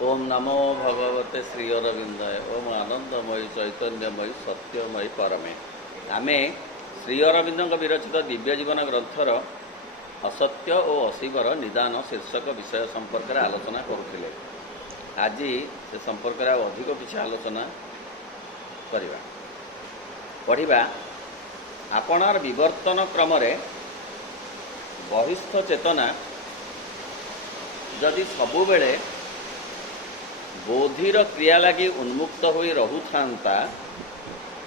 ओम नमो भगवते श्री अरविंदाय। ओम आनंदमयी चैतन्यमयी सत्यमयी परमे। आमे श्री अरविंद विरचित दिव्य जीवन ग्रंथर असत्य और अशिवर निदान शीर्षक विषय संपर्क में आलोचना करुले। आज से संपर्क में अधिक किसी आलोचना करवा पढ़ा। आपणार विवर्तन क्रम बहिस्थ चेतना जदि सबुबेले बोधिर क्रिया लगी उन्मुक्त हो रहु था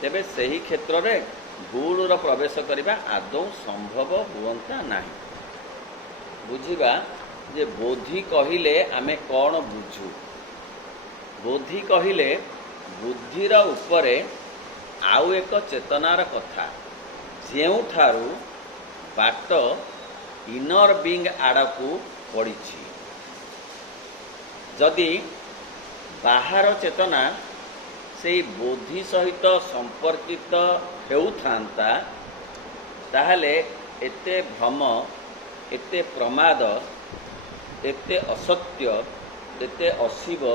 तेबे सही क्षेत्र में भूलर प्रवेश करने आदौ संभव हुआ ना। बुझा जे बोधि कहले आमे कौन बुझु? बोधि कहले बुद्धिर उपरे आउ एक चेतनार कथा जेउठारु बाट इनर बीइंग आड़कू पड़ी। जदि बाहर चेतना से बोधि सहित संपर्कित हेउथांता ताहले एते भ्रम, एते प्रमाद, एते असत्य, एते अशिव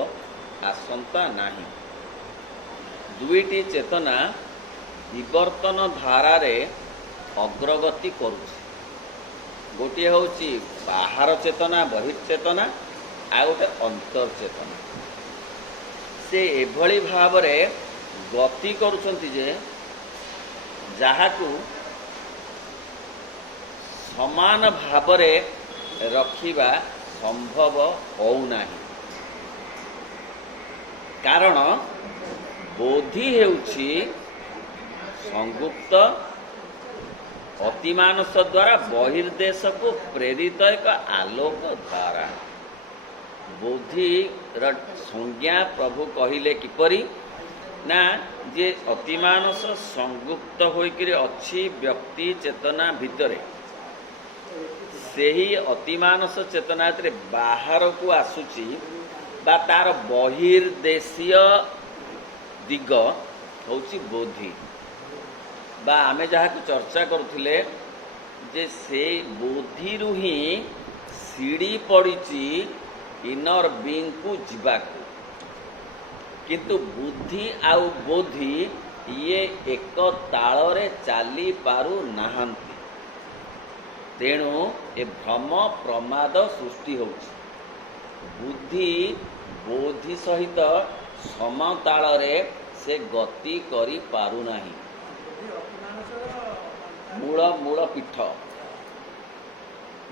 आसंता नाही। दुईटी चेतना विवर्तन धारारे अग्रगति करुछि। गोटे होउछि बाहर चेतना बहिर्चेतना, आ गोटे अंतर चेतना। से एभली भावरे गति करुछंती जे जाहाकू समान भावरे रखिबा संभव होउनाही। कारण बोधि हेउछि संगुप्त अतिमानस द्वारा बहिर्देश को प्रेरित एक आलोक धारा। बोधि संज्ञा प्रभु कहिले किपरि ना जे अतिमानस संगुप्त होइकरी अच्छी व्यक्ति चेतना भितरे सेही अतिमानस चेतना बाहर को आसुची बा तार बहिर्देशीय दिग होउची बोधि। बा आमे जहाँ को चर्चा करुथिले जे से बोधि रु ही सीढ़ी पड़ीची इनर बीइंग को जीवाकू। किंतु बुद्धि आउ बोधि ये एक ताଳରେ चाली पारु नाहांती। तेणु ए भ्रम प्रमाद सृष्टि होउछि। बुद्धि बोधि सहित समताଳରେ से गति करि पारु नाही। मूल मूल पीठ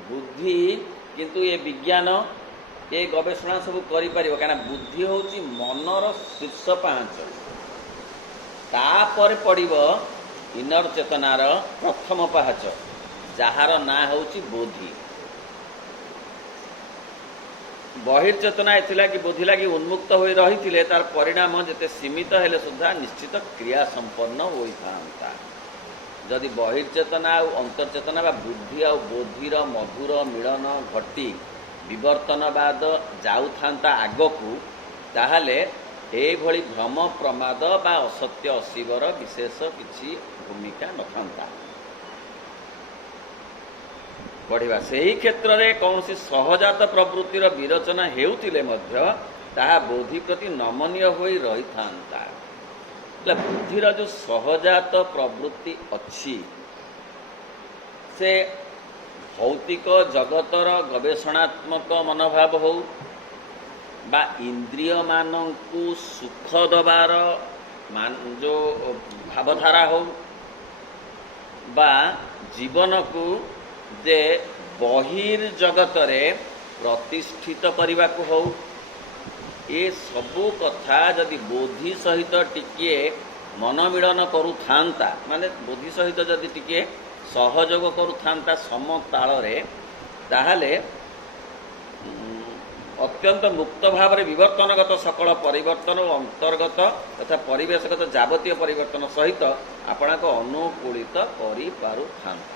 बुद्धि किंतु ये विज्ञान ये गवेषणा सब करि परिबो। कारण बुद्धि होउची मनर शीर्ष पांच, तापर पड़िबो इनर चेतनार प्रथम पाहाच जार ना होउची बोधि। बहिर्चेतना एथिला कि बोधि लगी उन्मुक्त हो रही तार परिणाम जेते सीमित हेले सुधा निश्चित क्रिया संपन्न होइथांता। जदि बहिर्चेतना और अंतर्चेतना बा बुद्धि और बोधिर मधुर मिलन घटी विवर्तनवाद जाउथांता आगकू, ताहले एभली भ्रम प्रमाद बा असत्य अशिवर विशेष किछि भूमिका नथांता। पढ़िबा सही क्षेत्र में कौन सी सहजात प्रवृत्तिर विरचना हेउतिले मध्य ताहा बोधि प्रति नमनीय होई रही थांता। बुद्धिर जो सहजात प्रवृत्ति अच्छी से भौतिक जगतर गवेषणात्मक मनोभाव हो बा इंद्रिय मानंकु सुख दबार जो भावधारा हो बा जीवन को जे बहिर्जगतरे प्रतिष्ठित करने को हो, ये सबू कथा जदि बोधि सहित टिके मनमिलन करुथांता माने बोधि सहित जदि टिके सहयोग करुथांता समताଳରେ ताहले अत्यंत मुक्त भाव में विवर्तनगत सकल परिवर्तन और अंतर्गत तथा परिवेशगत जावतीय परिवर्तन सहित आपना को अनुकूलित करि पारुथांता।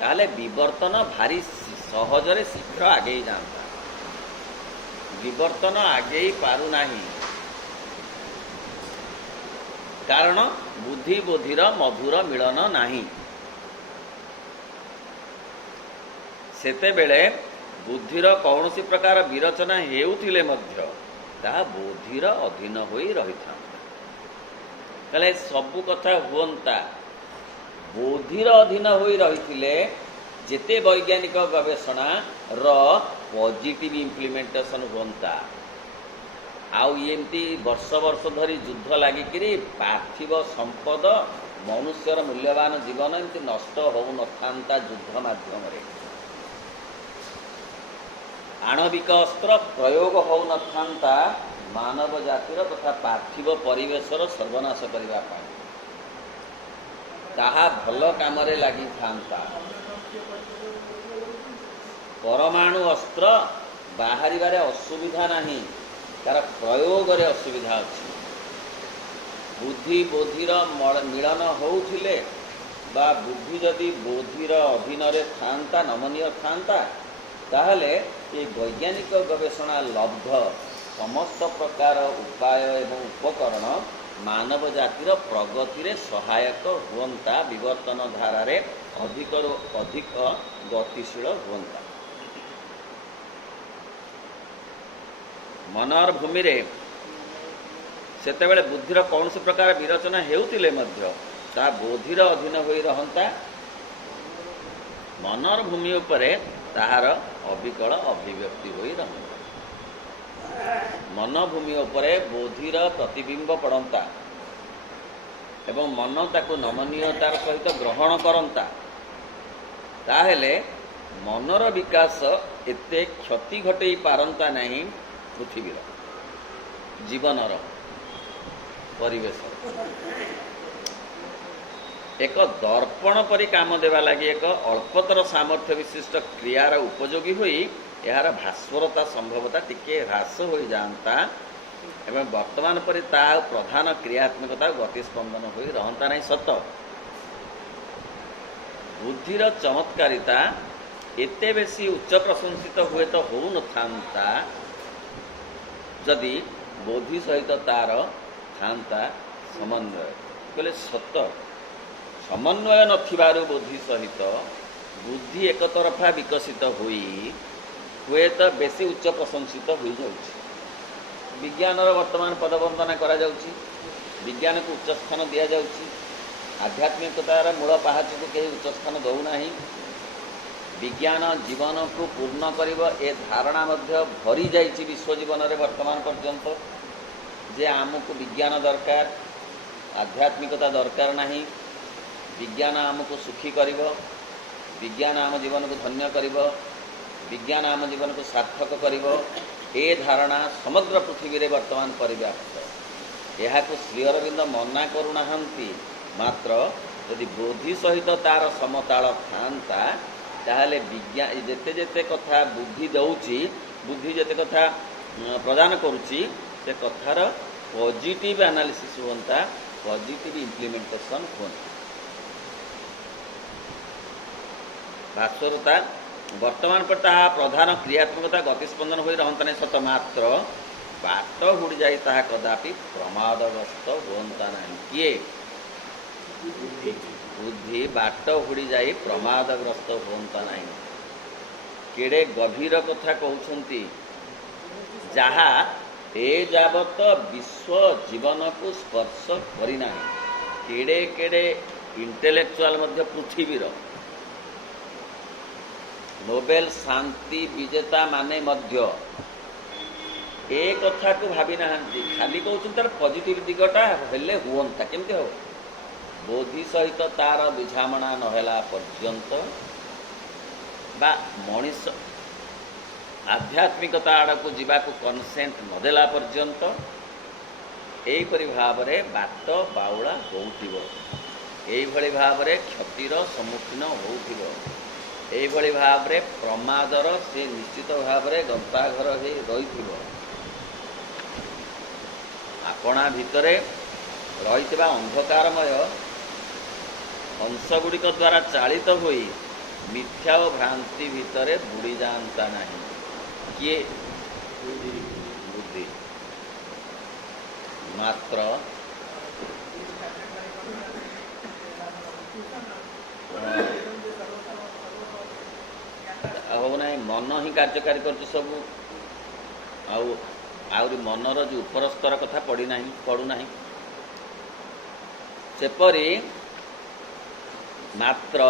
ताहले विवर्तन भारी सहजरे शीघ्र आगे जाता। विवर्तन आगे पारु नाही कारण बुद्धि बोधिर मधुर मिलन नाही। सेतेबेले बुद्धिर कौन प्रकार विरचना हेउथिले मध्य ତାହା ବୋଧିର ଅଧୀନ ହୋଇ ରହିଥାନ୍ତା। ତାହେଲେ ସବୁ କଥା ହୁଅନ୍ତା ବୋଧିର ଅଧୀନ ହୋଇ ରହିଥିଲେ ଯେତେ ବୈଜ୍ଞାନିକ ଗବେଷଣାର ପଜିଟିଭ ଇମ୍ପ୍ଲିମେଣ୍ଟେସନ୍ ହୁଅନ୍ତା। ଆଉ ଏମିତି ବର୍ଷ ବର୍ଷ ଧରି ଯୁଦ୍ଧ ଲାଗିକିରି ପାର୍ଥିବ ସମ୍ପଦ ମନୁଷ୍ୟର ମୂଲ୍ୟବାନ ଜୀବନ ଏମିତି ନଷ୍ଟ ହେଉନଥାନ୍ତା ଯୁଦ୍ଧ ମାଧ୍ୟମରେ। ଆଣବିକ ଅସ୍ତ୍ର ପ୍ରୟୋଗ ହେଉନଥାନ୍ତା ମାନବ ଜାତିର ତଥା ପାର୍ଥିବ ପରିବେଶର ସର୍ବନାଶ କରିବା ପାଇଁ। ତାହା ଭଲ କାମରେ ଲାଗିଥାନ୍ତା। ପରମାଣୁ ଅସ୍ତ୍ର ବାହାରିବାରେ ଅସୁବିଧା ନାହିଁ, ତାର ପ୍ରୟୋଗରେ ଅସୁବିଧା ଅଛି। ବୁଦ୍ଧି ବୋଧିର ମିଳନ ହେଉଥିଲେ ବା ବୁଦ୍ଧି ଯଦି ବୋଧିର ଅଧୀନରେ ଥାନ୍ତା, ନମନୀୟ ଥାନ୍ତା, ତାହେଲେ ଏ ବୈଜ୍ଞାନିକ ଗବେଷଣା ଲବ୍ଧ ସମସ୍ତ ପ୍ରକାର ଉପାୟ ଏବଂ ଉପକରଣ ମାନବ ଜାତିର ପ୍ରଗତିରେ ସହାୟକ ହୁଅନ୍ତା, ବିବର୍ତ୍ତନ ଧାରାରେ ଅଧିକରୁ ଅଧିକ ଗତିଶୀଳ ହୁଅନ୍ତା। ମନର ଭୂମିରେ ସେତେବେଳେ ବୁଦ୍ଧିର କୌଣସି ପ୍ରକାର ବିରଚନା ହେଉଥିଲେ ମଧ୍ୟ ତାହା ବୋଧିର ଅଧୀନ ହୋଇ ରହନ୍ତା। ମନର ଭୂମି ଉପରେ ତାହାର ଅବିକଳ ଅଭିବ୍ୟକ୍ତି ହୋଇ ରହନ୍ତା। ମନଭୂମି ଉପରେ ବୋଧିର ପ୍ରତିବିମ୍ବ ପଡ଼ନ୍ତା ଏବଂ ମନ ତାକୁ ନମନୀୟତାର ସହିତ ଗ୍ରହଣ କରନ୍ତା। ତାହେଲେ ମନର ବିକାଶ ଏତେ କ୍ଷତି ଘଟେଇ ପାରନ୍ତା ନାହିଁ ପୃଥିବୀର, ଜୀବନର, ପରିବେଶର। ଏକ ଦର୍ପଣ ପରି କାମ ଦେବା ଲାଗି ଏକ ଅଳ୍ପତର ସାମର୍ଥ୍ୟ ବିଶିଷ୍ଟ କ୍ରିୟାର ଉପଯୋଗୀ ହୋଇ ଏହାର ଭାସ୍ୱରତା ସମ୍ଭବତା ଟିକେ ହ୍ରାସ ହୋଇଯାଆନ୍ତା ଏବଂ ବର୍ତ୍ତମାନ ପରି ତାହା ପ୍ରଧାନ କ୍ରିୟାତ୍ମକତା ଗତିସ୍ପନ୍ଦନ ହୋଇ ରହନ୍ତା ନାହିଁ ସତ। ବୁଦ୍ଧିର ଚମତ୍କାରିତା ଏତେ ବେଶୀ ଉଚ୍ଚ ପ୍ରଶଂସିତ ହୁଏତ ହେଉନଥାନ୍ତା ଯଦି ବୋଧି ସହିତ ତାର ଥାନ୍ତା ସମନ୍ୱୟ। କହିଲେ ସତ, ସମନ୍ୱୟ ନଥିବାରୁ ବୋଧି ସହିତ ବୁଦ୍ଧି ଏକତରଫା ବିକଶିତ ହୋଇ ହୁଏତ ବେଶୀ ଉଚ୍ଚ ପ୍ରଶଂସିତ ହୋଇଯାଉଛି। ବିଜ୍ଞାନର ବର୍ତ୍ତମାନ ପଦବନ୍ଦନା କରାଯାଉଛି, ବିଜ୍ଞାନକୁ ଉଚ୍ଚ ସ୍ଥାନ ଦିଆଯାଉଛି, ଆଧ୍ୟାତ୍ମିକତାର ମୂଳ ପାହାଚକୁ କେହି ଉଚ୍ଚ ସ୍ଥାନ ଦେଉନାହିଁ। ବିଜ୍ଞାନ ଜୀବନକୁ ପୂର୍ଣ୍ଣ କରିବ ଏ ଧାରଣା ମଧ୍ୟ ଭରି ଯାଇଛି ବିଶ୍ୱ ଜୀବନରେ ବର୍ତ୍ତମାନ ପର୍ଯ୍ୟନ୍ତ ଯେ ଆମକୁ ବିଜ୍ଞାନ ଦରକାର, ଆଧ୍ୟାତ୍ମିକତା ଦରକାର ନାହିଁ। ବିଜ୍ଞାନ ଆମକୁ ସୁଖୀ କରିବ, ବିଜ୍ଞାନ ଆମ ଜୀବନକୁ ଧନ୍ୟ କରିବ, ବିଜ୍ଞାନ ଆମ ଜୀବନକୁ ସାର୍ଥକ କରିବ, ଏ ଧାରଣା ସମଗ୍ର ପୃଥିବୀରେ ବର୍ତ୍ତମାନ ପରିବ୍ୟାପ୍ତ। ଏହାକୁ ଶ୍ରୀ ଅରବିନ୍ଦ ମନା କରୁନାହାନ୍ତି, ମାତ୍ର ଯଦି ବୋଧି ସହିତ ତାର ସମତାଳ ଥାନ୍ତା ତାହେଲେ ଯେତେ ଯେତେ କଥା ବୁଦ୍ଧି ଦେଉଛି, ବୁଦ୍ଧି ଯେତେ କଥା ପ୍ରଦାନ କରୁଛି, ସେ କଥାର ପଜିଟିଭ ଆନାଲିସିସ୍ ହୁଅନ୍ତା, ପଜିଟିଭ ଇମ୍ପ୍ଲିମେଣ୍ଟେସନ୍ ହୁଅନ୍ତା। ଭାସ୍ୱରତା ବର୍ତ୍ତମାନ ପରେ ତାହା ପ୍ରଧାନ କ୍ରିୟାତ୍ମକତା ଗତିସ୍ପନ୍ଦନ ହୋଇ ରହନ୍ତା ନାହିଁ ସତ, ମାତ୍ର ବାଟ ହୁଡ଼ିଯାଇ ତାହା କଦାପି ପ୍ରମାଦଗ୍ରସ୍ତ ହୁଅନ୍ତା ନାହିଁ। କିଏ? ବୁଦ୍ଧି ବାଟ ହୁଡ଼ିଯାଇ ପ୍ରମାଦଗ୍ରସ୍ତ ହୁଅନ୍ତା ନାହିଁ। କେଡ଼େ ଗଭୀର କଥା କହୁଛନ୍ତି, ଯାହା ଏ ଯାବତ ବିଶ୍ୱ ଜୀବନକୁ ସ୍ପର୍ଶ କରିନାହିଁ। କେଡ଼େ କେଡ଼େ ଇଣ୍ଟେଲେକ୍ଚୁଆଲ ମଧ୍ୟ ପୃଥିବୀର, ନୋବେଲ ଶାନ୍ତି ବିଜେତା ମାନେ ମଧ୍ୟ ଏ କଥାକୁ ଭାବି ନାହାନ୍ତି। ଖାଲି କହୁଛନ୍ତି ତାର ପଜିଟିଭ ଦିଗଟା ହେଲେ ହୁଅନ୍ତା। କେମିତି ହେବ? ବୋଧି ସହିତ ତାର ବୁଝାମଣା ନହେଲା ପର୍ଯ୍ୟନ୍ତ ବା ମଣିଷ ଆଧ୍ୟାତ୍ମିକତା ଆଡ଼କୁ ଯିବାକୁ କନସେଣ୍ଟ ନଦେଲା ପର୍ଯ୍ୟନ୍ତ ଏହିପରି ଭାବରେ ବାଟ ବାଉଳା ହେଉଥିବ, ଏଇଭଳି ଭାବରେ କ୍ଷତିର ସମ୍ମୁଖୀନ ହେଉଥିବ, ଏଇଭଳି ଭାବରେ ପ୍ରମାଦର ସେ ନିଶ୍ଚିତ ଭାବରେ ଗନ୍ତାଘର ହୋଇ ରହିଥିବ। ଆପଣା ଭିତରେ ରହିଥିବା ଅନ୍ଧକାରମୟ ଅଂଶଗୁଡ଼ିକ ଦ୍ୱାରା ଚାଳିତ ହୋଇ ମିଥ୍ୟା ଓ ଭ୍ରାନ୍ତି ଭିତରେ ବୁଡ଼ି ଯାଆନ୍ତା ନାହିଁ। କିଏ? ବୁଦ୍ଧି। ମାତ୍ର ହଉ ନାହିଁ, ମନ ହିଁ କାର୍ଯ୍ୟକାରୀ କରୁଛି ସବୁ। ଆଉ आउरी मनर जो उपरस्तर कथा पड़ूना सेपरी मात्र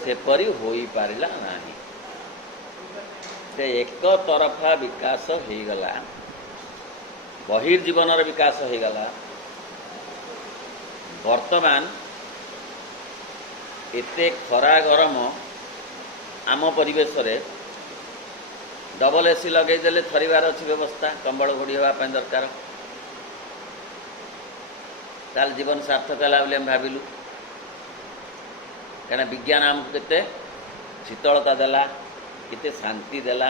सेपरी होई पारिला नाही। से एक तरफा विकास हो गला, बहिर्जीवन विकास हो गला। वर्तमान एते खरा गरम आम परिवेश रे डबल एसी लगेदेले थरिबार अच्छी व्यवस्था, कंबल घोड़ी होगापी दरकार, ताल जीवन सार्थक है बोली आम भाविलु। कहीं विज्ञान आमको केते शीतलता देला, केते शांति देला,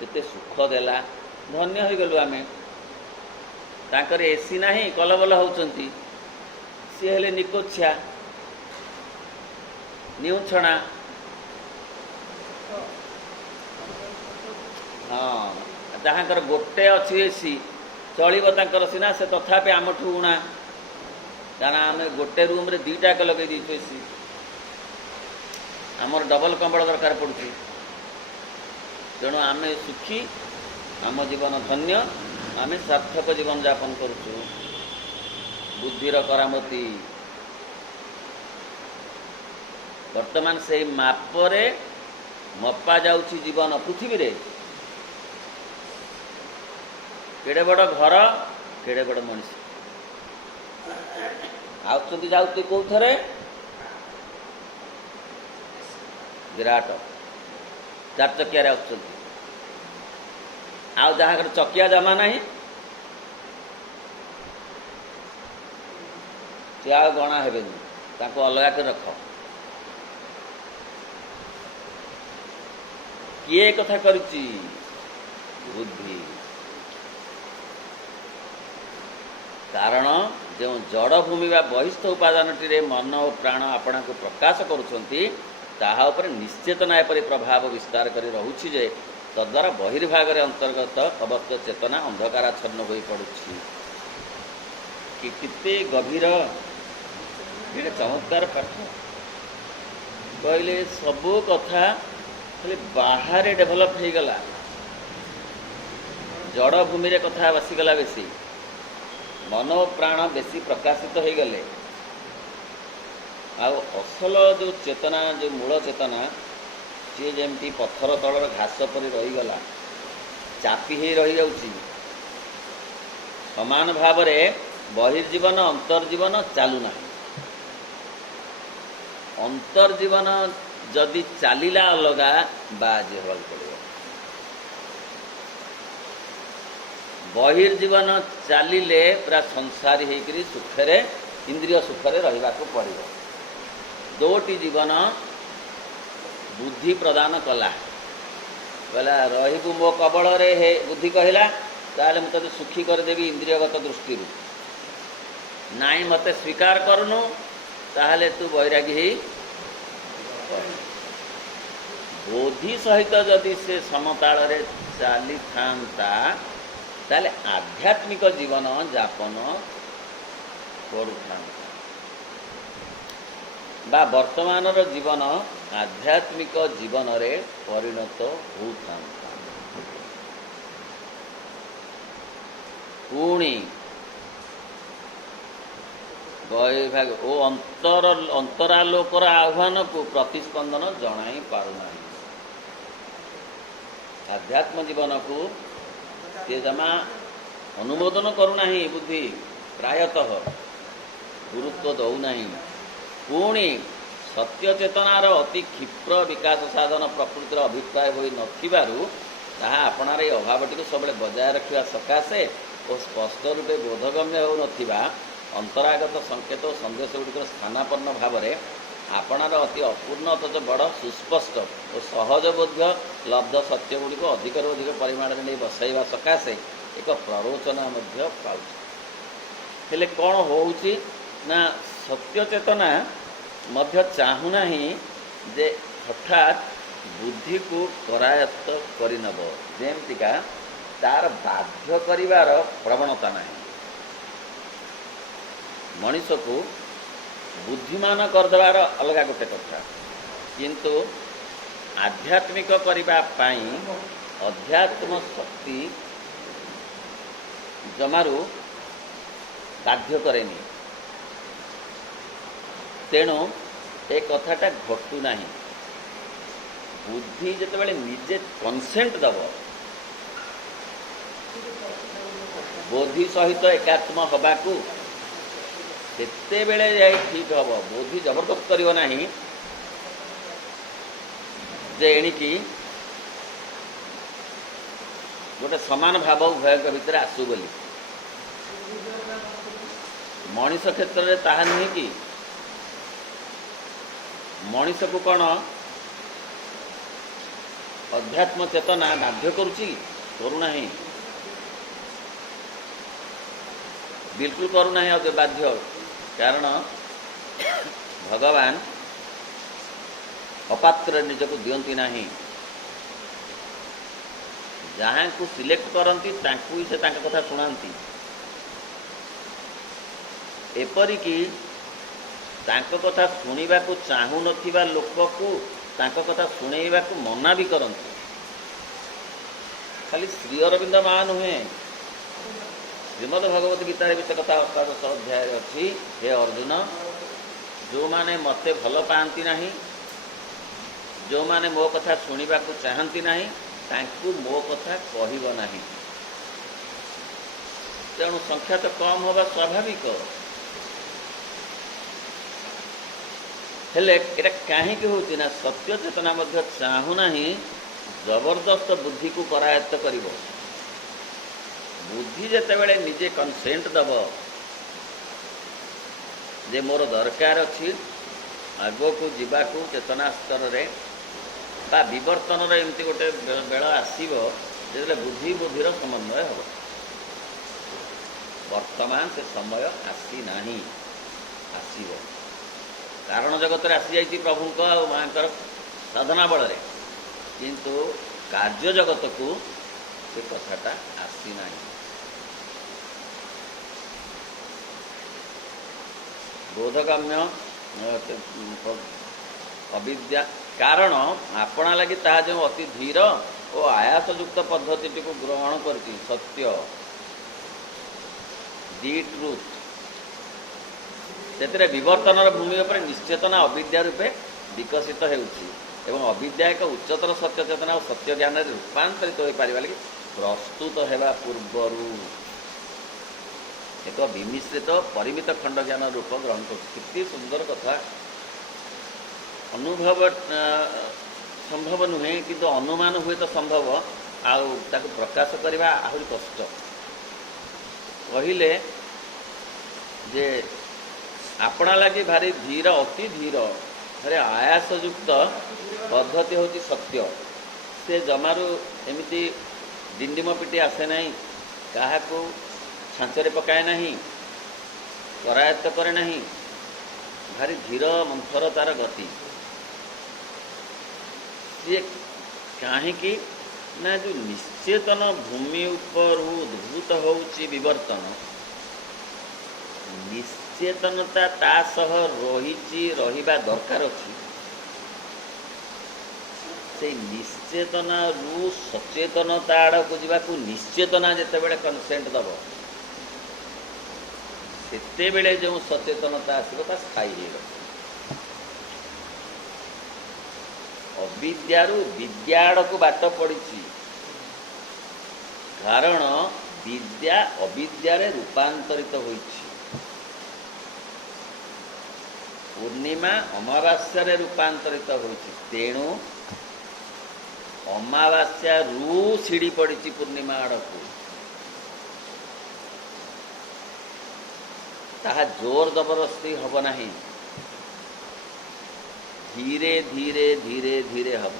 केते सुख देला, धन्य हो गलु आमे। तांकर एसी नहीं कलबल होउचंती, सी हेले निकोच्छा न्यूछणा। हाँ जहाँकर गोटे अच्छी एसी चलिब तांकर सीना, से तथापि आमठू उणा, कारण आम गोटे रूम रे दुईटाक लगे दीचु एसी, आमर डबल कंबल दरकार पड़ुची। तेणु आम सुखी, आम जीवन धन्य, आम सार्थक जीवन यापन करुचु। बुद्धिर करामती वर्तमान से मापरे मपा जाउची जीवन पृथ्वी रे। केड़े बड़ घर, केड़े बड़ मनीष आउचंती जाउती कोथरे विराट चार चकिया रे आउचंती। आउ जहाँ चकिया जमा नहीं सी आ गणा हेबे, ताको अलगा कर रख। किए कथा करुची? बुद्धि। कारण जो जड़ भूमि बा बहिस्थ उपादानटी मन और प्राण आपना को प्रकाश करुछंती, ताहा उपरे निश्चेतना एपरि प्रभाव विस्तार करी रहुछि जे तद्वारा बहिर्भाग रे अंतर्गत अवस्थ चेतना अंधकाराच्छन्न होई पड़ुछि। कि किते गभीर ये चमत्कार पाठ कहले। सबू कथा खाली बाहर डेभलप हो गला, जड़ भूमि रे कथा बसीगला बेसी, मन प्राण बेसी प्रकाशित हो गले। असल जो चेतना, जो मूल चेतना, सी जमी पत्थर तलर घास पर रहीगला, चापी हो रही जाऊँगी। समान भाव में बहिर्जीवन अंतर्जीवन चलूना। अंतर्जीवन जदि चलला अलगा बाज हवा पड़े, बहिर्जीवन चलिले पूरा संसारी होकर सुखरे इंद्रिय सुखरे रहा पड़े। दोटी जीवन बुद्धि प्रदान कला, कहला रहीबु मो कबल रे हे बुद्धि कहला, ताले मु तते सुखी करदेवी इंद्रियगत दृष्टि। नाई मते स्वीकार करनु, ताहले तू बैरागी ही। बोधि सहित जदि से समताल रे चली था, ताले आध्यात्मिक जीवन यापन करुथा, बा वर्तमान जीवन आध्यात्मिक जीवन रे परिणत होता। पुणी बहिर्भाग ओ अंतरालोकर आह्वान को प्रतिस्पंदन जनाई पारुना। आध्यात्म जीवन को ये जमा अनुमोदन करूना बुद्धि, प्रायतः गुरुत्व दौना। पुणी सत्य चेतनार अति क्षिप्र विकास साधन प्रकृतिर अभिप्राय हो नथिबारु ताहा आपणार ए अभावटी सब बजाय रखा सकाशे और स्पष्ट रूपे बोधगम्य हो नथिबा अंतरागत संकेत और संदेश गुड़िक स्थानापन्न भाव में आपणार अति अपूर्ण अथच बड़ सुस्पष्ट और सहजबोध्य लब्ध सत्य गुड़िक अधिक अधिक परिमाण में नहीं बसाइवा सकाशे एक प्ररोचना पाऊँ। हेले कौन होउची ना सत्य चेतना मध्य चाहूना ही जे हठात बुद्धि को करायत्त करनब, जेमतिका तार बाध्य करिवार प्रवणता नहीं। मनीष को बुद्धिमान करदेवार अलग गोटे कथा, किंतु आध्यात्मिक करने अध्यात्म शक्ति जमारू बाध्य करेनी। तेणु ए कथाटा घटू ना। बुद्धि जिते निजे कनसेंट दब बोधि सहित एकात्म हवाकू सेते बेले जाए ठीक हम। बोधि जबरदस्त करियो नाही जे एणिकी गोटे समान भाव उभय भितर आसू बोली। मनीष क्षेत्र में ताहा नुहे कि मनीष को कौन अध्यात्म चेतना बाध्य करुच्ची? करूना। बिल्कुल करूना बाध्य। कारण भगवान अपात्र निजक दियंती नाही। जहाँ को सिलेक्ट करती से तांका कथा शुणाती। एपरिकी तांका कथा शुणा को चाहू नथिबा लोक को तांका कथा शुणेबा को मना भी करती। खाली श्री अरविंद मा नुहे श्रीमद भगवत गीतार भी से कथा 18 अध्याय अच्छी। हे अर्जुन, जो माने मते भल पाती नहीं, जो माने मो कथा शुणा को चाहती नहीं, तांकु मो कथा कहब नहीं। तेणु संख्या तो कम होगा स्वाभाविक। हेले एटा काहीकि होची ना सत्य चेतना मध्य चाहूना ही जबरदस्त बुद्धि को करायत्त करिवो। बुद्धि जेतेबेले निजे कनसेंट दब जे मोर दरकार अछि आगो को जीवा को चेतना स्तर रे बा विवर्तन रे एमती गोटे बेल आसीबो जेले बुद्धि बुद्धिर समन्वय हो। वर्तमान से समय आसी नाही, आसीबो। कारण जगत रे आसी जाइती प्रभु को मांकर साधना बल रे, किंतु कार्य जगत को से कथाटा आसी नाही। बोधगम्य अविद्या कारण आपणा लगी ता जो अति धीर और आयासयुक्त पद्धति को ग्रहण करती सत्य दी ट्रुथ से विवर्तन भूमि पर निश्चेतना अविद्या रूपे विकसित हो। अविद्या एक उच्चतर सत्य चेतना और सत्य ज्ञान रूपांतरित हो पार लगी प्रस्तुत होगा पूर्वर एक विमिश्रित परिमित खंड ज्ञान रूप ग्रहण कर। सुंदर कथा। अनुभव संभव नुहे किंतु अनुमान हुए तो संभव आउ ताको प्रकाश करवा आहरी कष्ट। कहले जे आपणा लगी भारी धीर अति धीर भारी आयासयुक्त पद्धति होती सत्य। से जमारू एमती डिंडिम पिटी आसे नहीं, क्या छांचरे पकाए नहीं, करायत्त करे नहीं, भारी धीर मंथर तार गति। सी कहीं ना जो निश्चेतन भूमि उपर उद्भूत होउची विवर्तन निश्चेतनता ता सह रहीची रहिबा दरकार अछि। से निश्चेतना रु सचेतनता आड़ को जीवा को निश्चेतना जेते बेले कनसेंट दब सेते बेले जो सचेतनता आसीबो ता स्थायी हेबो। अविद्यारू विद्या आड़ को बाट पड़ी। कारण विद्या अविद्यारे रूपांतरित होइछि। पूर्णिमा अमावास्या रे रूपांतरित होइछि। तेणु अमावास्या रु सीढ़ी पड़ी पूर्णिमा आड़कू। ताहा जोर जबरदस्ती हब नहीं, धीरे धीरे धीरे धीरे हब।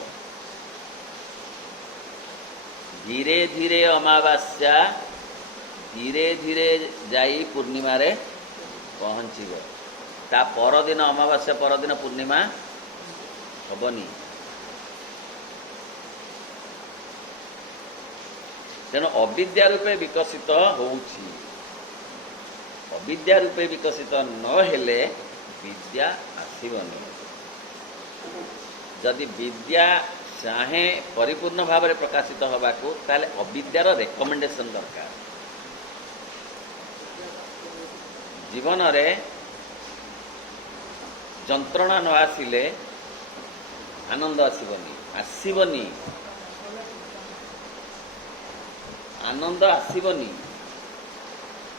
धीरे धीरे अमावास्या धीरे धीरे जाई पूर्णिमा रे पहुँचब। ता परदिन अमावास्या परदिन पूर्णिमा हबनी। तेणु अविद्या रूपे विकसित होउछि। अविद्या रूपे विकसित न हेले विद्या आसीबनी। जदि विद्या चाहे परिपूर्ण भाव में प्रकाशित होबाकू ताले अविद्यार रेकमेंडेशन दरकार। जीवन रे जंत्रणा न आसिले आनंद आसबनी आनंद आसबनी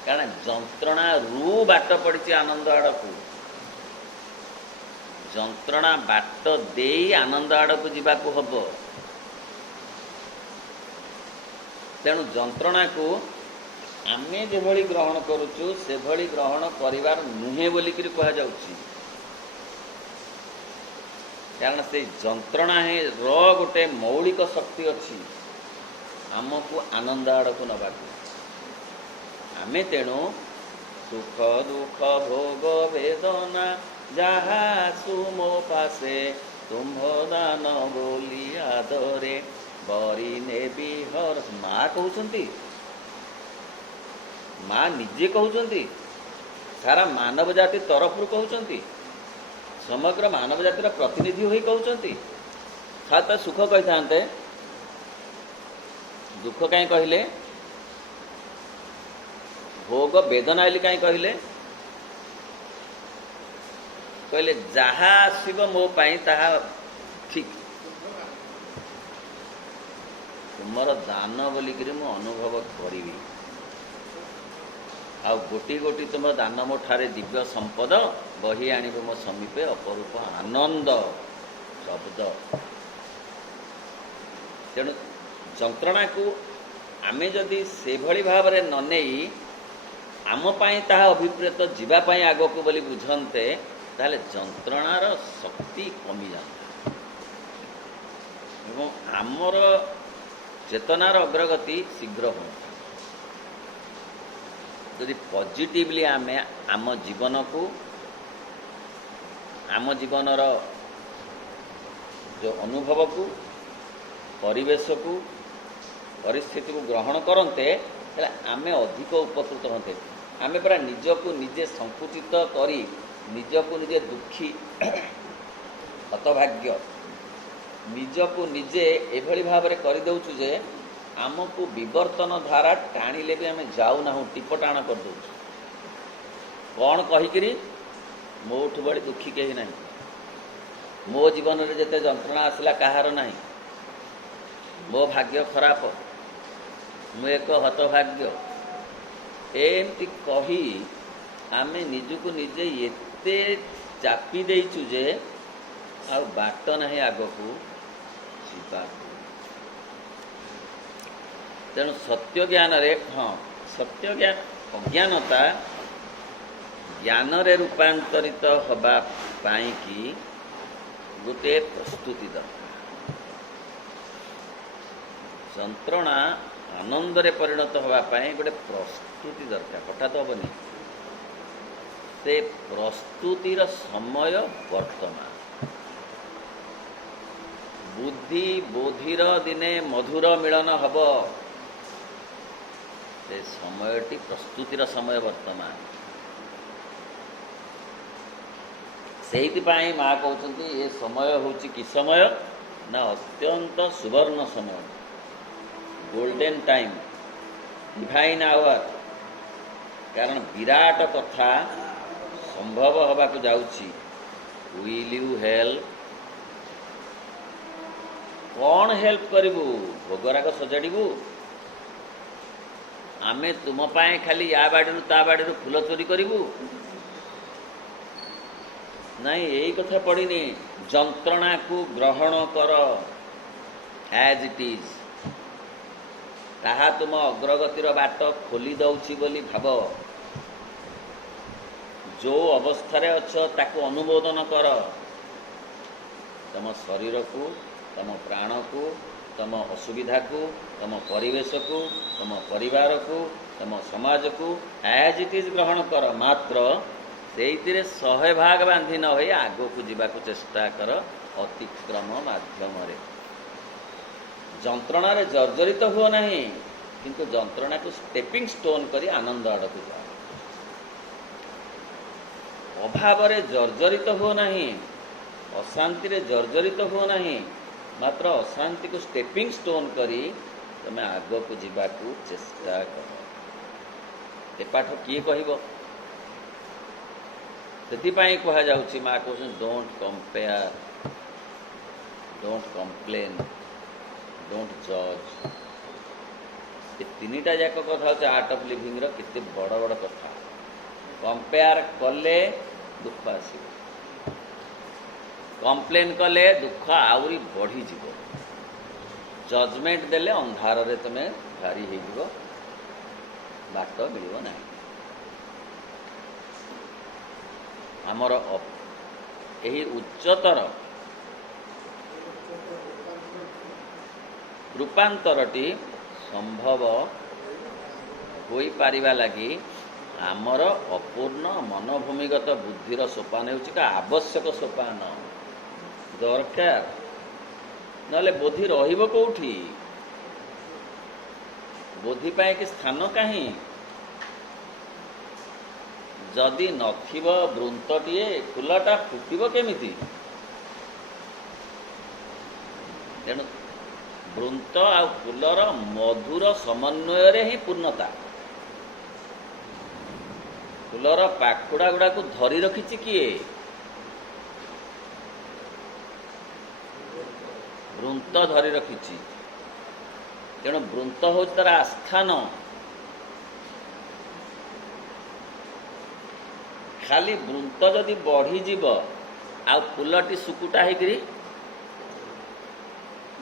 कारण जंत्रणा रू बाट पड़ी आनंद आड़कू जंत्रणा बाट दे आनंद आड़कू जावाकू हम तेणु जंत्रणा को आमे जो भली ग्रहण करुचु से भली ग्रहण करिवार नुहे बोलिक कह जाउछि कारण से जंत्रणा रो गोटे मौलिक शक्ति अच्छी आमको आनंद आड़क नबाकू आमे तेणु सुख दुख भोग वेदना जहा सुमो पासे तुम्भ दान बोली आदरे बरी ने बिहर माँ कहते माँ निजे कहते सारा मानव जाति तरफ कहते समग्र मानव जातिर प्रतिनिधि होई कहते तो सुख कही था दुख कहीं कहले भोग वेदना कहीं कहले कहले जहा आसब मो पाई ताहा ठीक तुमर दान बोलिक मु अनुभव करी आ गोटी गोटी तुम दान मो ठारे दिव्य संपद बही आण मो समीपे अपरूप आनंद शब्द तेणु जंत्रणा को आमे जदि से भली भाव रे न नेई आम पाई ताहा अभिप्रेत जीवापाई आगको बोली बुझन्ते ताहले जंत्रणार शक्ति कमी जाता एवं आमर चेतनार अग्रगति शीघ्र हो यदि पॉजिटिवली आमे आम जीवन को आम जीवनर जो अनुभव को परिवेश को परिस्थिति को ग्रहण करते आमे अधिक उपकृत होते आमे पूरा निजको निजे संकुचित करी निजको निजे दुखी हतभाग्य निजको निजे एभली भाव में कर दउछु जे आमको विवर्तन धारा टाणिले भी आम जाऊना टिप टाण कर दउछु कौन कहीकि मोठू बड़ी दुखी कहीं ना मो जीवन में जिते जंत्रणा आसला कहार ना मो भाग्य खराब मु एक हतभाग्य एमती कही आमे निजको निजे एते चापी देइछु जे आ बाट नहीं आगकू जीवा तेणु सत्य ज्ञान रे हाँ सत्य ज्ञान अज्ञानता ज्ञान रे रूपांतरित हवा पाई की गोटे प्रस्तुति दरकार जंत्रणा आनंद रे परिणत हवा पाई गोटे प्रस्तुति दरकार हठात हेनी से प्रस्तुतिर समय वर्तमान बुद्धि बोधिर दिने मधुर मिलन हब से समयटी प्रस्तुतिर समय वर्तमान से माँ कहते ये समय हूँ कि समय ना अत्यंत सुवर्ण समय गोल्डन टाइम डिवाइन आवर कारण विराट कथा संभव हवा को जाउछि विल यू हेल्प कौन हेल्प करिबू भोगराग सजाड़ू आमे तुम पाए खाली या बाड़ी ता बाड़ी फूल चोरी करिबू नहीं यही कथा पड़नी जंत्रणा को ग्रहण कर एज इट इज ताहा तुम अग्रगतिर बाट खोली दउछि बोली भाव जो अवस्था रे अच्छ ताको अनुमोदन कर तम शरीर को तम प्राण को तम असुविधा को तम परिवेश को तम परिवार को तम समाज को एज इट इज ग्रहण कर मात्र से 100 भाग बांधि न हो आग को जीवाक चेष्टा कर अतिक्रम माध्यम जंत्रणा रे जर्जरित हुआ नहीं किंतु जंत्रणा को स्टेपिंग स्टोन करी आनंद आड़ को जाओ अभाव रे जर्जरित हुआ नहीं अशांति रे जर्जरित हुआ नहीं मात्र अशांति को स्टेपिंग स्टोन करी तुम्हें आग को जीवाकू चेष्टा कर। ए पाठ किए कहब से कह जाऊँ माँ कह don't compare, don't complain, don't जज। ये तीनटा जाक कथा हूँ आर्ट ऑफ लिविंग केते बड़ बड़ कथा। कंपेयर कले दुख आस, कंप्लेन कले दुख आउरी बढ़ी जीव, जजमेंट देले अंधार रे तुम भारी हो बाट मिल ना। आमर यही उच्चतर रूपांतरटी संभव हो पारिबा लगी आमर अपूर्ण मनोभूमिगत बुद्धिर सोपान होगा आवश्यक सोपान दरकार। नले बोधि रहिबो कोठी, बोधि पाए कि स्थान कहीं जदि नथिबो वृंतटिए फुलटा फुटिबो केमिति। तेणु वृंत आ फुलर मधुर समन्वय रे ही पूर्णता। फुलर पाखुड़ा गुड़ा को धरी रखिछि किए? वृंत धरी रखिछि। तेणु वृंत हो तार आस्थान। खाली वृंत जदि बढ़ी जीव आ फुलटी सुकुटा होकरी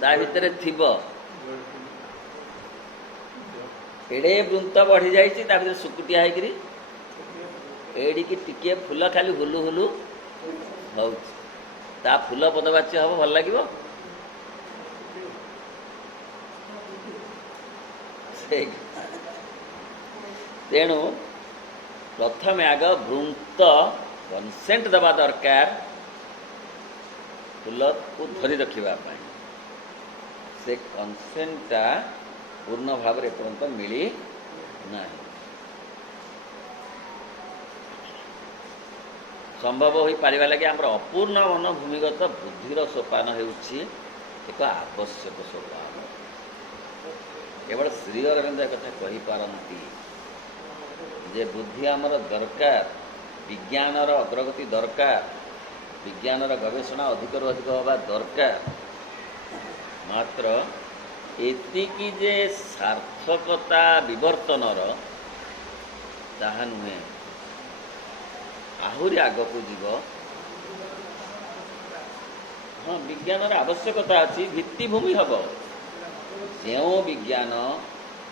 ता भितर थिब एड़े वृंत बढ़ी जाइछि ता भितर सुकुटिया होकरी एडिकी टिके फुल खाली हुलु हुलु हो ता फुल पदवाच्य हम भल लगे। तेणु प्रथम आग वृंत कनसेंट दबा दरकार फुल को धरी रखिबा पाई। से कनसेंटा पूर्ण भाव में पर्यंत मिली ना। संभव हो पारिबा लगे आमर अपूर्ण मनोभूमिगत बुद्धिर सोपान हेउछि एक आवश्यक सोपान। केवल श्री अरविंद कथा कही पारती जे बुद्धि आमर दरकार, विज्ञानर अग्रगति दरकार, विज्ञानर गवेषणा अधिकरू अधिक होगा दरकार। मात्र एतिकी जे सार्थकता विवर्तनर ताहा नुहे, आहुरी आगकू जीव। हाँ, विज्ञानर आवश्यकता अच्छी, भित्तिभूमि हम जो विज्ञान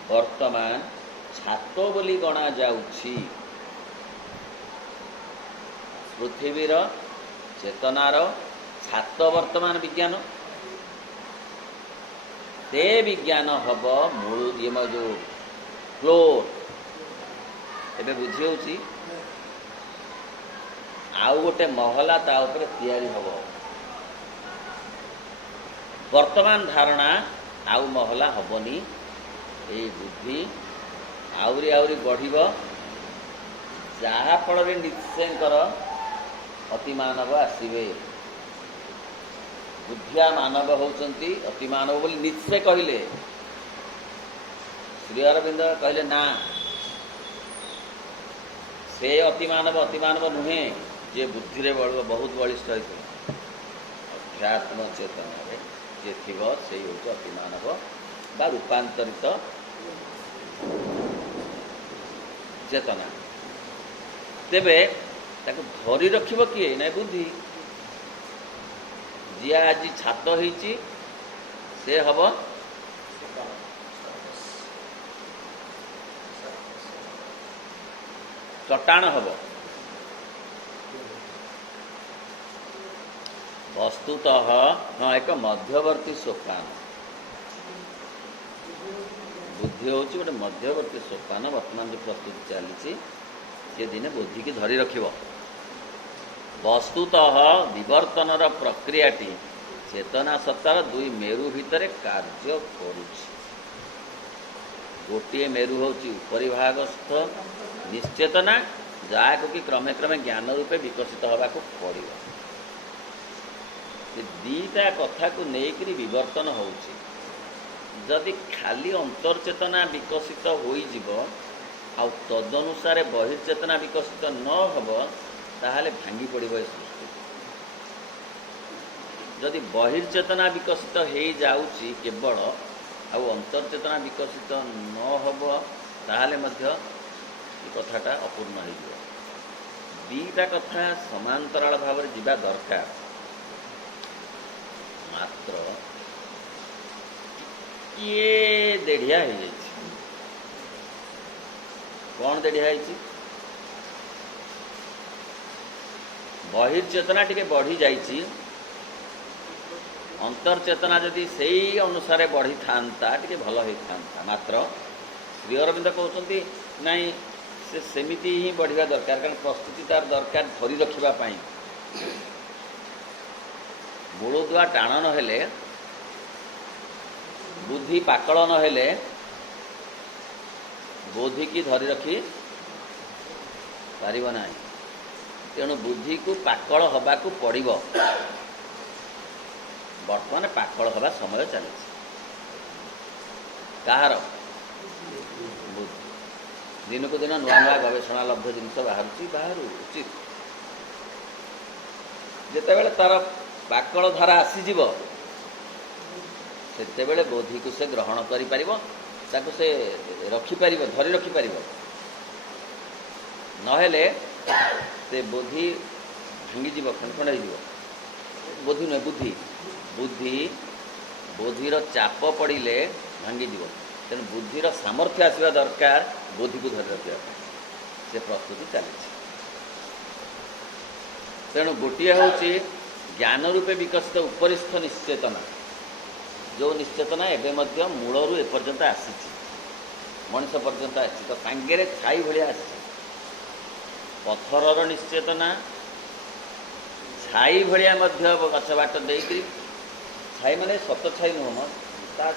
वर्तमान छात बोली गणा जाउछि। पृथ्वीर चेतनार छात वर्तमान विज्ञान। ते विज्ञान हम मूल ये जो फ्लोर एबे बुझी होछि आउ गोटे महला ता ऊपर तैयारी हब। वर्तमान धारणा आउ महला हबनी। ए बुद्धि आउरी आउरी बढ़िब, जहा फल निश्चयकर अति मानव आसवे। बुद्धिया मानव होउचंती अति मानव बोली निश्चय कहले। श्री अरविंद कहले ना, से अति मानव नुहे जे बुद्धि रे बहुत बलिष्ठ होइछ। अध्यात्म चेतना रे जे थिबो से होउछ अति मानव बा रूपांतरित चेतना। तेबे ताको धरी रखिबो किए ना बुद्धि। जी आज छात होइछि से हब चट्टाण हब। वस्तुतः हाँ एक मध्यवर्ती सोपान। बुद्धि हूँ गोटे मध्यवर्ती सोपान। वर्तमान जो प्रस्तुति चली सी दिने बुद्धि की धरी रखिब। वस्तुतः विवर्तनर प्रक्रियाटी चेतना सत्तार दुई मेरु भितर कार्य करुछि। गोटे मेरु हूँ उपरिभागस्थ निश्चेतना, जहाँ कि क्रमे क्रमे ज्ञान रूपे विकसित होगा पड़ो। दीटा कथा को लेकर विवर्तन हो जदि खाली अंतर्चेतना विकसित हो तदनुसार बहिर्चेतना विकसित न हो ताहले भांगी पड़े सृष्टि जदि बहिर्चेतना विकसित हो जाऊँगी केवल अंतर्चेतना विकसित न हो ताहले मध्य कथाटा अपूर्ण हो दीटा कथा समांतराल भाव में जीवा दरकार मात्र ये देढ़िया हो जाए कौन देढ़िया हो बहिर्चेतना टिके बढ़ी जाइए अंतर्चेतना जदि से अनुसार बढ़ी था टिके भल होता मात्र श्री अरविंद कहते नाई से सेमिति ही बढ़िया दरकार कारण प्रस्तुति तार दरकार धरी रखापी मूलदुआ टाण नहेले बुद्धि पाकल नहेले बोधि की धरी रखी पारिब ना तेणु बुद्धि को पाकल हवा को पड़िब बर्तमान पाकल हवा समय चली कहार बुद्धि दिन को दिन नुआ नुआ गवेषणा लब्ध जिनस बाहर उचित जितेबाला तार पाकल धारा आसीज से बोधि को से ग्रहण कर से रखिपर धरी रखिपर नहेले से बोधि भांगीज खंड हो बोधि नुहे बुद्धि बुद्धि बोधिर चाप पड़े भांगीज तेणु बुद्धिर सामर्थ्य आसवा दरकार बोधि को धरी रखा से प्रस्तुति चली तेणु गोटे हूँ ज्ञान रूपे विकसित उपरिस्थ निश्चेतना जो निश्चेतना एवं मूलरू एपर्यंत आसी मनीष पर्यंत आसी तो सांगे छाई भाया आसी पत्थर निश्चेतना छाई भाया गछ बाट दे छाई माने सत छाई नुह ता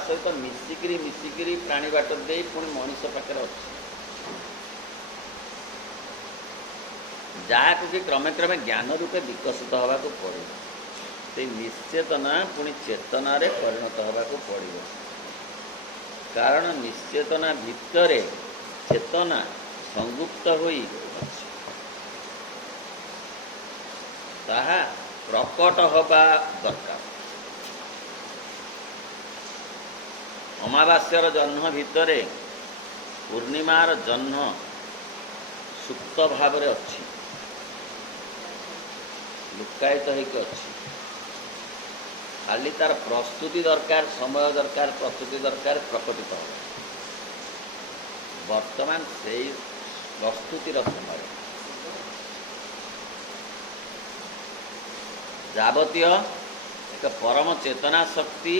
सहित मिसिकी प्राणी बाट दे पुणी मनीष पाखे अच्छी जहाँ कि क्रमे क्रमे ज्ञान रूपे विकसित होगा पड़े से निश्चेतना पुणी चेतना रे परिणत होगा पड़ो कारण निश्चेतना भितर चेतना संयुक्त होई ताहा प्रकट होगा दरकार अमावास्यार जन्म भितर पूर्णिमार जन्म सुप्त भाव में अच्छी लुकायित हो खाली तार प्रस्तुति दरकार समय दरकार प्रस्तुति दरकार प्रकटित हो वर्तमान से प्रस्तुतिर समय जावतीय एक परम चेतना शक्ति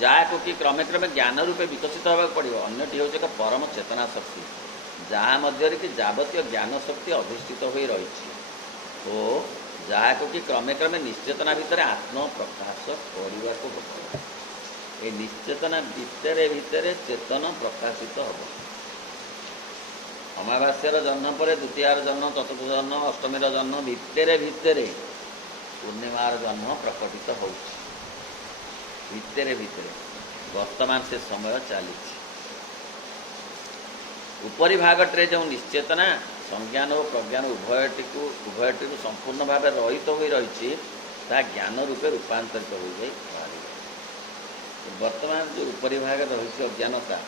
जहाँ कि क्रमे क्रमे ज्ञान रूपे विकसित होगा पड़ो अन्यटी हूँ एक परम चेतना शक्ति जहाँ मध्य कि जावतीय ज्ञान शक्ति अधिष्ठित हो रही तो जहाँ कि क्रमे क्रमे निश्चेतना भितर आत्म प्रकाश करने को ये निश्चेतना भितर भितर चेतन प्रकाशित हो अमावास्यार जन्म पर द्वितीयार जन्म चतुर्थ जन्म अष्टमीर जन्म भितर भितर पूर्णिमार जन्म प्रकटित हो भितर भितर वर्तमान से समय चली उपरी भागटे जो निश्चेतना संज्ञान और प्रज्ञान उभयटी संपूर्ण भाव रहित हो रही ज्ञान रूपे रूपांतरित हो जाए वर्तमान जो उपरी भाग रही अज्ञानता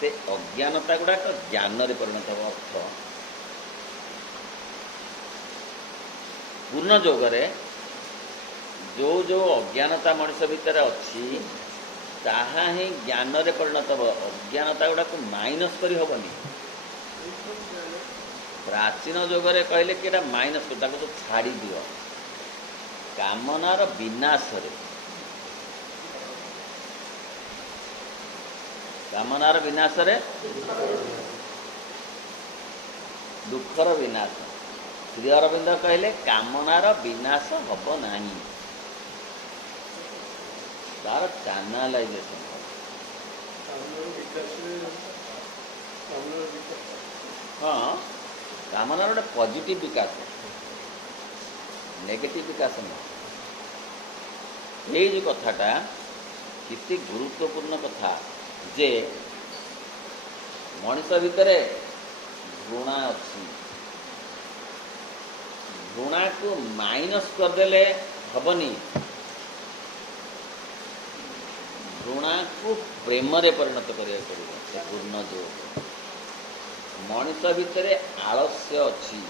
से अज्ञानता गुड़ाक ज्ञान रे परिणत हो अर्थ पूर्ण जोगरे जो जो अज्ञानता मनुष्य भितर अच्छी ताहा ही ज्ञान रे परिणत हो अज्ञानता गुड़ाक माइनस करी हबनी प्राचीन जोगरे कहले कि माइनस कर तो छाड़ी दियो कामनार विनाश रे कामनार विनाश रे दुखर विनाश श्री अरविंद कहले कामनार विनाश हब नहीं तार चैनलाइजेशन हाँ कामनार गोटे पॉजिटिव विकास नेगेटिव विकास नहीं। ये जो कथाटा कितनी गुरुत्वपूर्ण कथा जे मनुष्य भितर घृणा अच्छी, घृणा को माइनस करदेले हबनी, घृणा को प्रेम रे परिणत करिया पड़िबो। से पूर्ण जो मनुष्य भितर आलस्य अच्छी,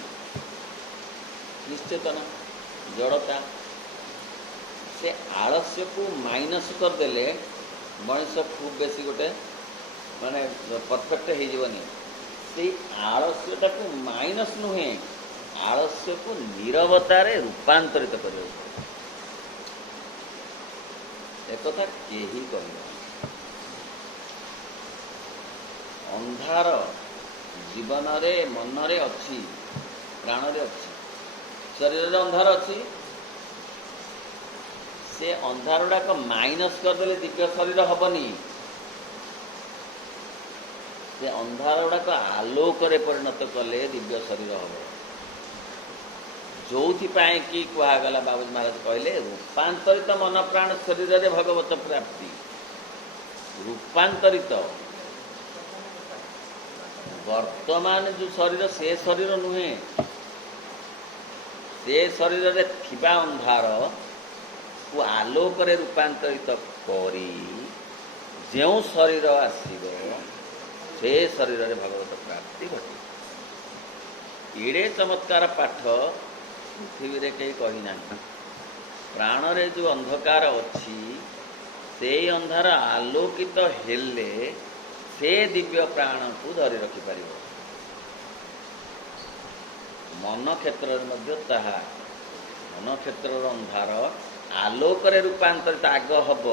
निश्चेतन जड़ता, से आलस्य को माइनस करदेले मनुष्य खूब बेसी गोटे माने परफेक्ट हो। से आलस्यटा को माइनस नुहे, आलस्य को नीरवतार रूपांतरित कर एकथा केही कहना। अंधार जीवन रे मन रे अच्छी, प्राण रे अच्छी, शरीर रे अंधार अच्छी, से अंधार गुड़ाक माइनस करदेले दिव्य शरीर हबनी। से अंधार गुड़ाक आलोक रे परिणत कले दिव्य शरीर हम। जो कि कहगला बाबूजी महाराज कहले रूपांतरित मन प्राण शरीर रे भगवत प्राप्ति। रूपांतरित वर्तमान जो शरीर से शरीर नुहे, से शरीर रे थिबा अंधार को आलोक रे रूपांतरित करी जो शरीर आसीबो से शरीर रे भगवत प्राप्ति घटे। एड़े चमत्कार पाठ पृथ्वी रे कहीं कही ना। प्राण रे जो अंधकार अच्छी से अंधार आलोकित हेले से दिव्य प्राण को धरी रखि पारिबो। मन क्षेत्र ताहा मन क्षेत्र अंधार आलोक रे रूपांतरित आग हब,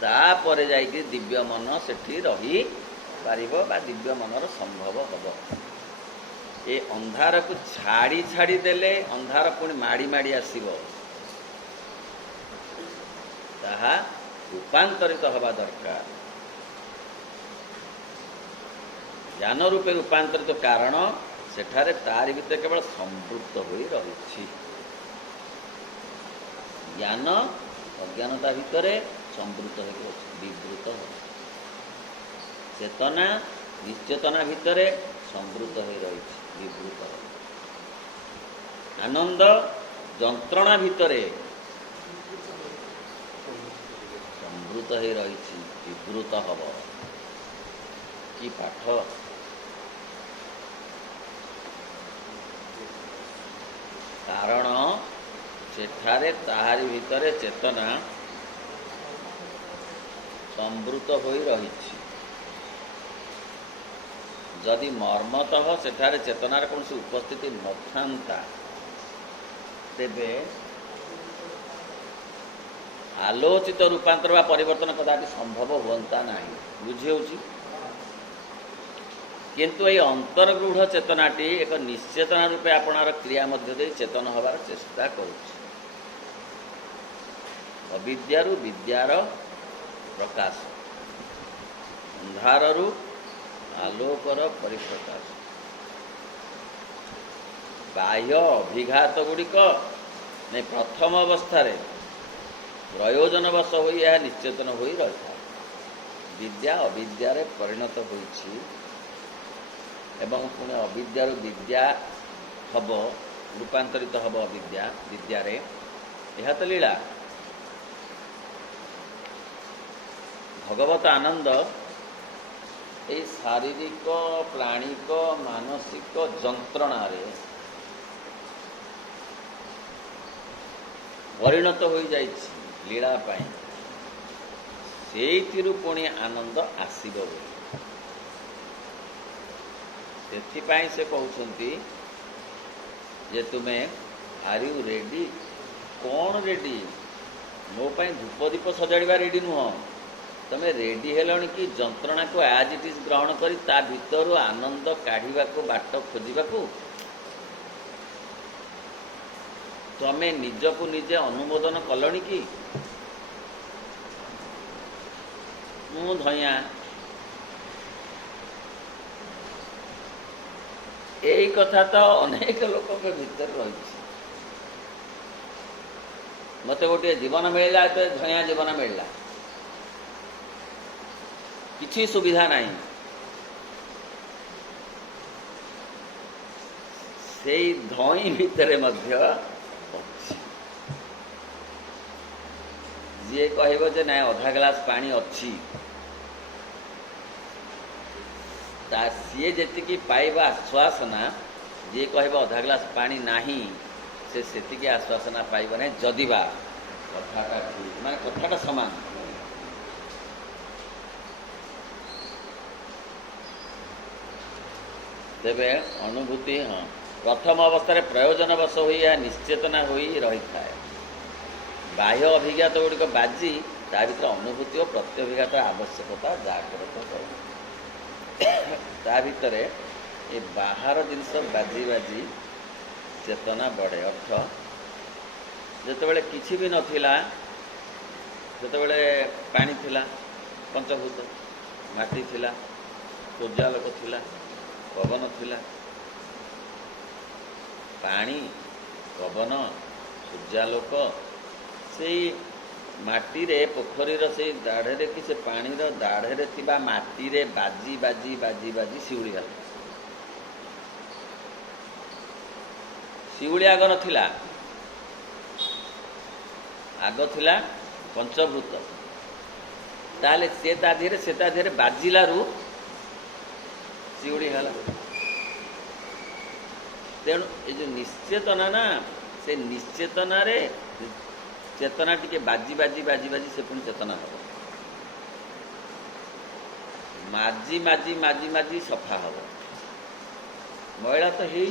तापर जाइए दिव्य मन सेठी रही पारिबो बा दिव्य मनर संभव हब। ए अंधार को छाड़ी छाड़ी देले अंधार पुणी माड़ी माड़ी आसीबो, ताहा रूपांतरित हवा दरकार। ज्ञान रूपे रूपांतरित कारण सेठारे तारि भितर केवल संपृक्त होई रहिछि। ज्ञान अज्ञानता भितर संपृक्त हो विवृत हो, चेतना निश्चेतना भितर संवृत हो रही विवृत हो, आनंद जंत्रणा भितर संवृत हो रही विवृत हब। कि पाठ कारण सेठारे ताहारी भितरे चेतना संवृत हो रही। जदि मर्मतः सेठारे चेतनार कौन उपस्थिति न था तेबे आलोचित रूपांतर वा परिवर्तन कदापि संभव होता नहीं। बुझी किंतु ये अंतर्गूढ़ चेतनाटी एक निश्चेतना रूपे आपणार क्रिया मध्य दे चेतन हबार चेष्टा करुछि। अविद्यारु विद्यार प्रकाश, अंधारु आलोकर परिप्रकाश, बाह्य अभिघात गुड़िक नहीं प्रथम अवस्था प्रयोजनवश हो यह निश्चेतन हो रही था। विद्या अविद्यारे परिणत होइछि एवं पुणे अविद्यारु विद्या हब रूपांतरित हब अविद्या विद्यारे। यह तो लीला। भगवत आनंद ये शारीरिक प्राणिक मानसिक जंत्रणा परिणत हो जाइछि लीला पाई, सेथिरु पुणी आनंद आसीबो। सेथिपाई से कहउछंती जे तुमे आर यू रेडी। कौन रेडी? मो पाई धूप दीप सजाड़वा रेडी नुह। तमे रेडी हेलण कि जंत्रणा को आज इट इज ग्रहण करी ता भितर आनंद काढ़ा को बाट खोजा को? तमे निजकु निजे अनुमोदन कलणी कि मु धया? यही कथा तो अनेक लोक भीतर रही। मत गोटे जीवन मिलला तो धनिया जीवन मिलला किसी सुविधा नहीं से धई भितर जी कह जे ना अधा ग्लास पानी अच्छी सी जी पाइबा आश्वासना जी कह अधा ग्लास पानी नहीं से आश्वासना पाइब ना जदिबा कथाटा ठीक माने कथाटा समान तेबे अनुभूति हाँ प्रथम अवस्था प्रयोजनवश हो निश्चेतना हो रही था बाह्य अभिज्ञात गुड़िक बाजी ता भर अनुभूति और प्रत्यभिज्ञात आवश्यकता जागृत ता भर ये बाहर जिनस बाजी बाजी चेतना बढ़े अर्थ जितेबाला किसी भी नथिला जितेबाला पानी थिला पंचभूत माटी थिला सूर्यालोक थिला पवन थिला पानी पवन सूर्यालोक से माटी रे पोखरी से दाढ़े कि से पानी दाढ़े थिबा माटी रे बाजी बाजी बाजी बाजी शिउली गला शिउली आग नथिला आग थिला पंचभूत ताले से धीरे बाजिलारू शिउली गला तेणु ये जो निश्चेतना ना से निश्चेतना रे चेतना टिके बाजी बाजी बाजी बाजी से पुणी चेतना हम माजी माजी माजी माजी सफा हम मैला तो है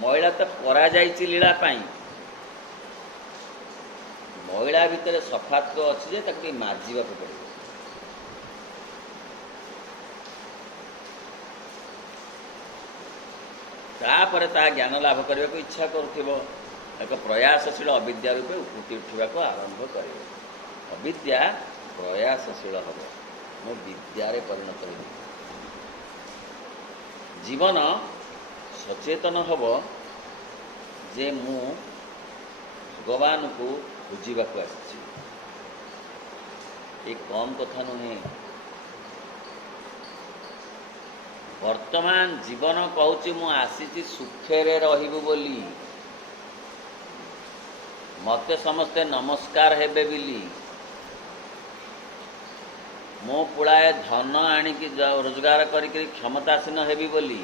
मैला तो करा जाइछि लीला पाई मैला भितर सफात्व अच्छी जे ताके माजिबा पड़े तापर ता ज्ञान लाभ करने को इच्छा करुथिबो एक प्रयासशील अविद्या रूपे फुटी उठा को आरंभ कर अविद्या प्रयासशील हम मो विद्यारे परिणत हो जीवन सचेतन हम जे मु भगवान को बुझा आसी कम कथा नुहे वर्तमान जीवन कहूँ मु आसी सुखे रहिबु बोली मते समस्ते नमस्कार हेबे बिली मो पुଳାଏ धन आनिकी रोजगार करी क्षमतासीन हेबी बोली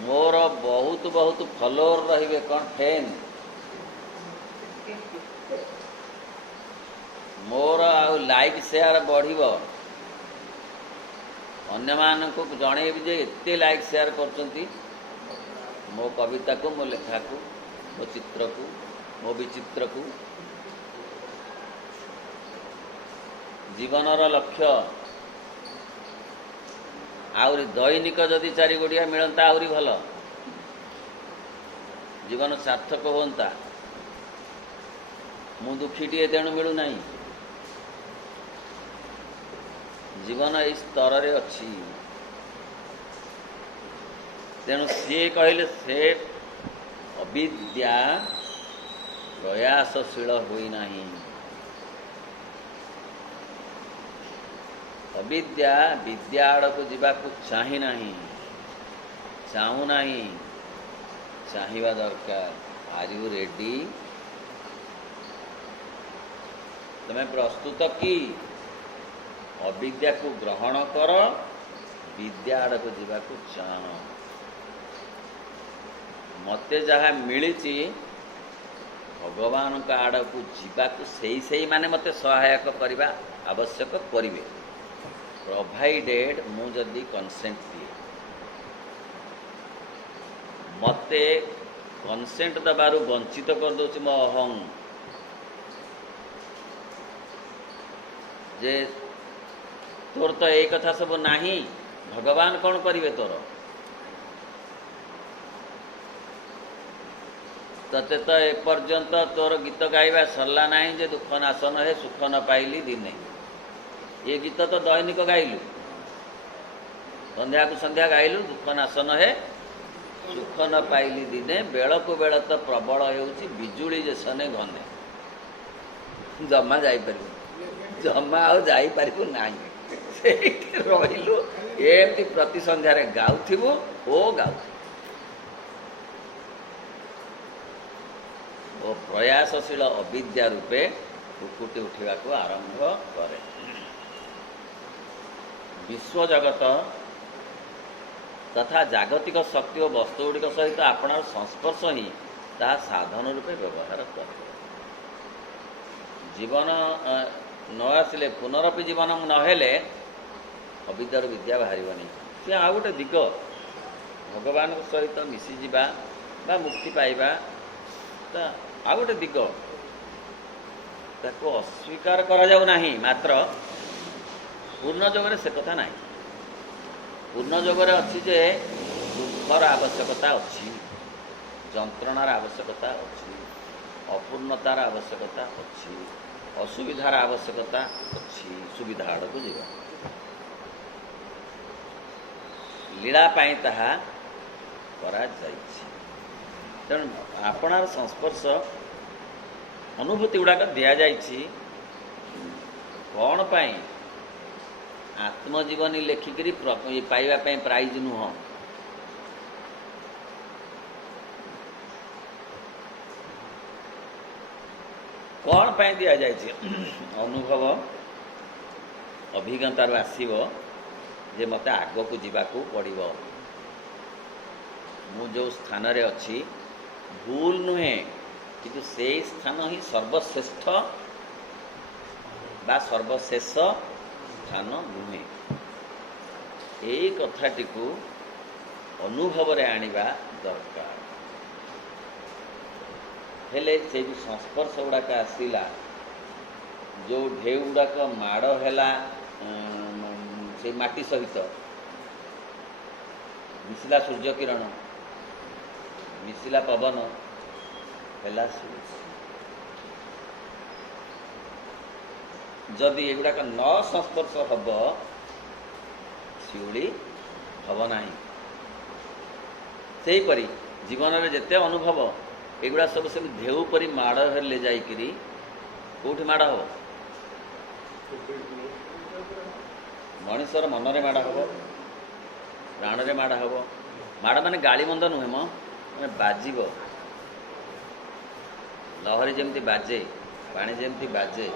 मोर बहुत बहुत फॉलोअर रहिबे कौन फैन मोर आउ लाइक शेयर बढ़िबो अन्य मानक जनइबी जे एते लाइक शेयर करचंती मो कविता को मो लेखा को मो चित्र को मो विचित्र को जीवनर लक्ष्य आउरी दैनिक जदि 4 गोड़िया मिलता आउरी भल जीवन सार्थक होता मु दुखीटे तेणु मिलू नहीं जीवन इस स्तर रे अच्छी तेणु सी कहले से अविद्या प्रयासशील हुई नहीं अविद्या विद्या आड़ को जीवाक चाही नहीं चाहू नहीं चाहिवा दरकार आर यू रेडी तमें प्रस्तुत कि अविद्या को ग्रहण कर विद्या आड़ को जीवाक चाह मते जहाँ मिली भगवान का आड़ को जीवाक से माने मते सहायक करने आवश्यक करेंगे प्रोवाइडेड मु जदि कंसेंट दिए मते कंसेंट दबार वंचित कर दूसरी मो अहं जे तोर तो एक कथा सब नहीं भगवान कौन करेंगे तोर तते तो एपर्यंत तोर गीत गाइबा सरला नहीं जे दुख नाशन है सुख न पाइली दिने ये गीत तो दैनिक गाइलु संध्या को संध्या गाइलु दुख नाशन है सुख न पाइली दिने बेल को बेल तो प्रबल होउछि बिजुली जेसने घने जमा जापर जमा आईपर ना रहिलु एमती प्रति संध्यारे गाउथिबु ओ गाउथिबु ओ प्रयासशील अविद्या रूपे फुकुटी उठा आरंभ करे। विश्व जगत तथा जागतिक शक्ति और वस्तुगुड़िक सहित आपणार संस्पर्श ही ता साधन रूपे व्यवहार करे। जीवन न आसिले पुनरपि जीवन नहेले अविद्यार विद्या बाहरनी सी आ गोटे दिग भगवान सहित मिशीजा बा मुक्ति पाइबा आ गोटे दिग ताको अस्वीकार करा जाऊ नाही। मात्र पूर्ण जगरे से कथा नहीं। पूर्ण जगरे अच्छी जे दुखर आवश्यकता अच्छी, जंत्रणार आवश्यकता अच्छी, अपूर्णतार आवश्यकता अच्छी, असुविधार आवश्यकता अच्छी। सुविधा आड़ को जीवा लीला पाई ताहा करा जाइछि। तेणु आपणार संस्पर्श अनुभूति गुड़ाक दि जाइछि कौन पाई आत्मजीवनी लेखिकी पाइबा प्राइज नुह। कौन पाई दि जाइछि अनुभव अभिज्ञतार आसीबो जे मते आगो को जीवाकू पड़िबो। मु जो स्थान रे अछि भूल नुहे किंतु से स्थान ही सर्वश्रेष्ठ बा सर्वशेष स्थान नुहे। यही कथाटी को अनुभव रे आनिबा दरकार। हेले से जो संस्पर्श गुड़ाक आसला जो ढेउ गुड़ाक माड़ है से माटी सहित मिशिला सूर्य किरण मिशिला पवन है जदि एगुड़ाक न संस्पर्श हम शिउड़ी हम ना। सेहीपरि जीवन में जिते अनुभव एगुड़ा सब से ढेउ परी माड़ हेले जाइकरी कौटी माड़ हम मनीषर मनरे माड़ हम प्राण रे माड़ हम। माड़ माने गाली मंद नुहे माने बाजिब लहरी जमती बाजे पानी जमती बाजे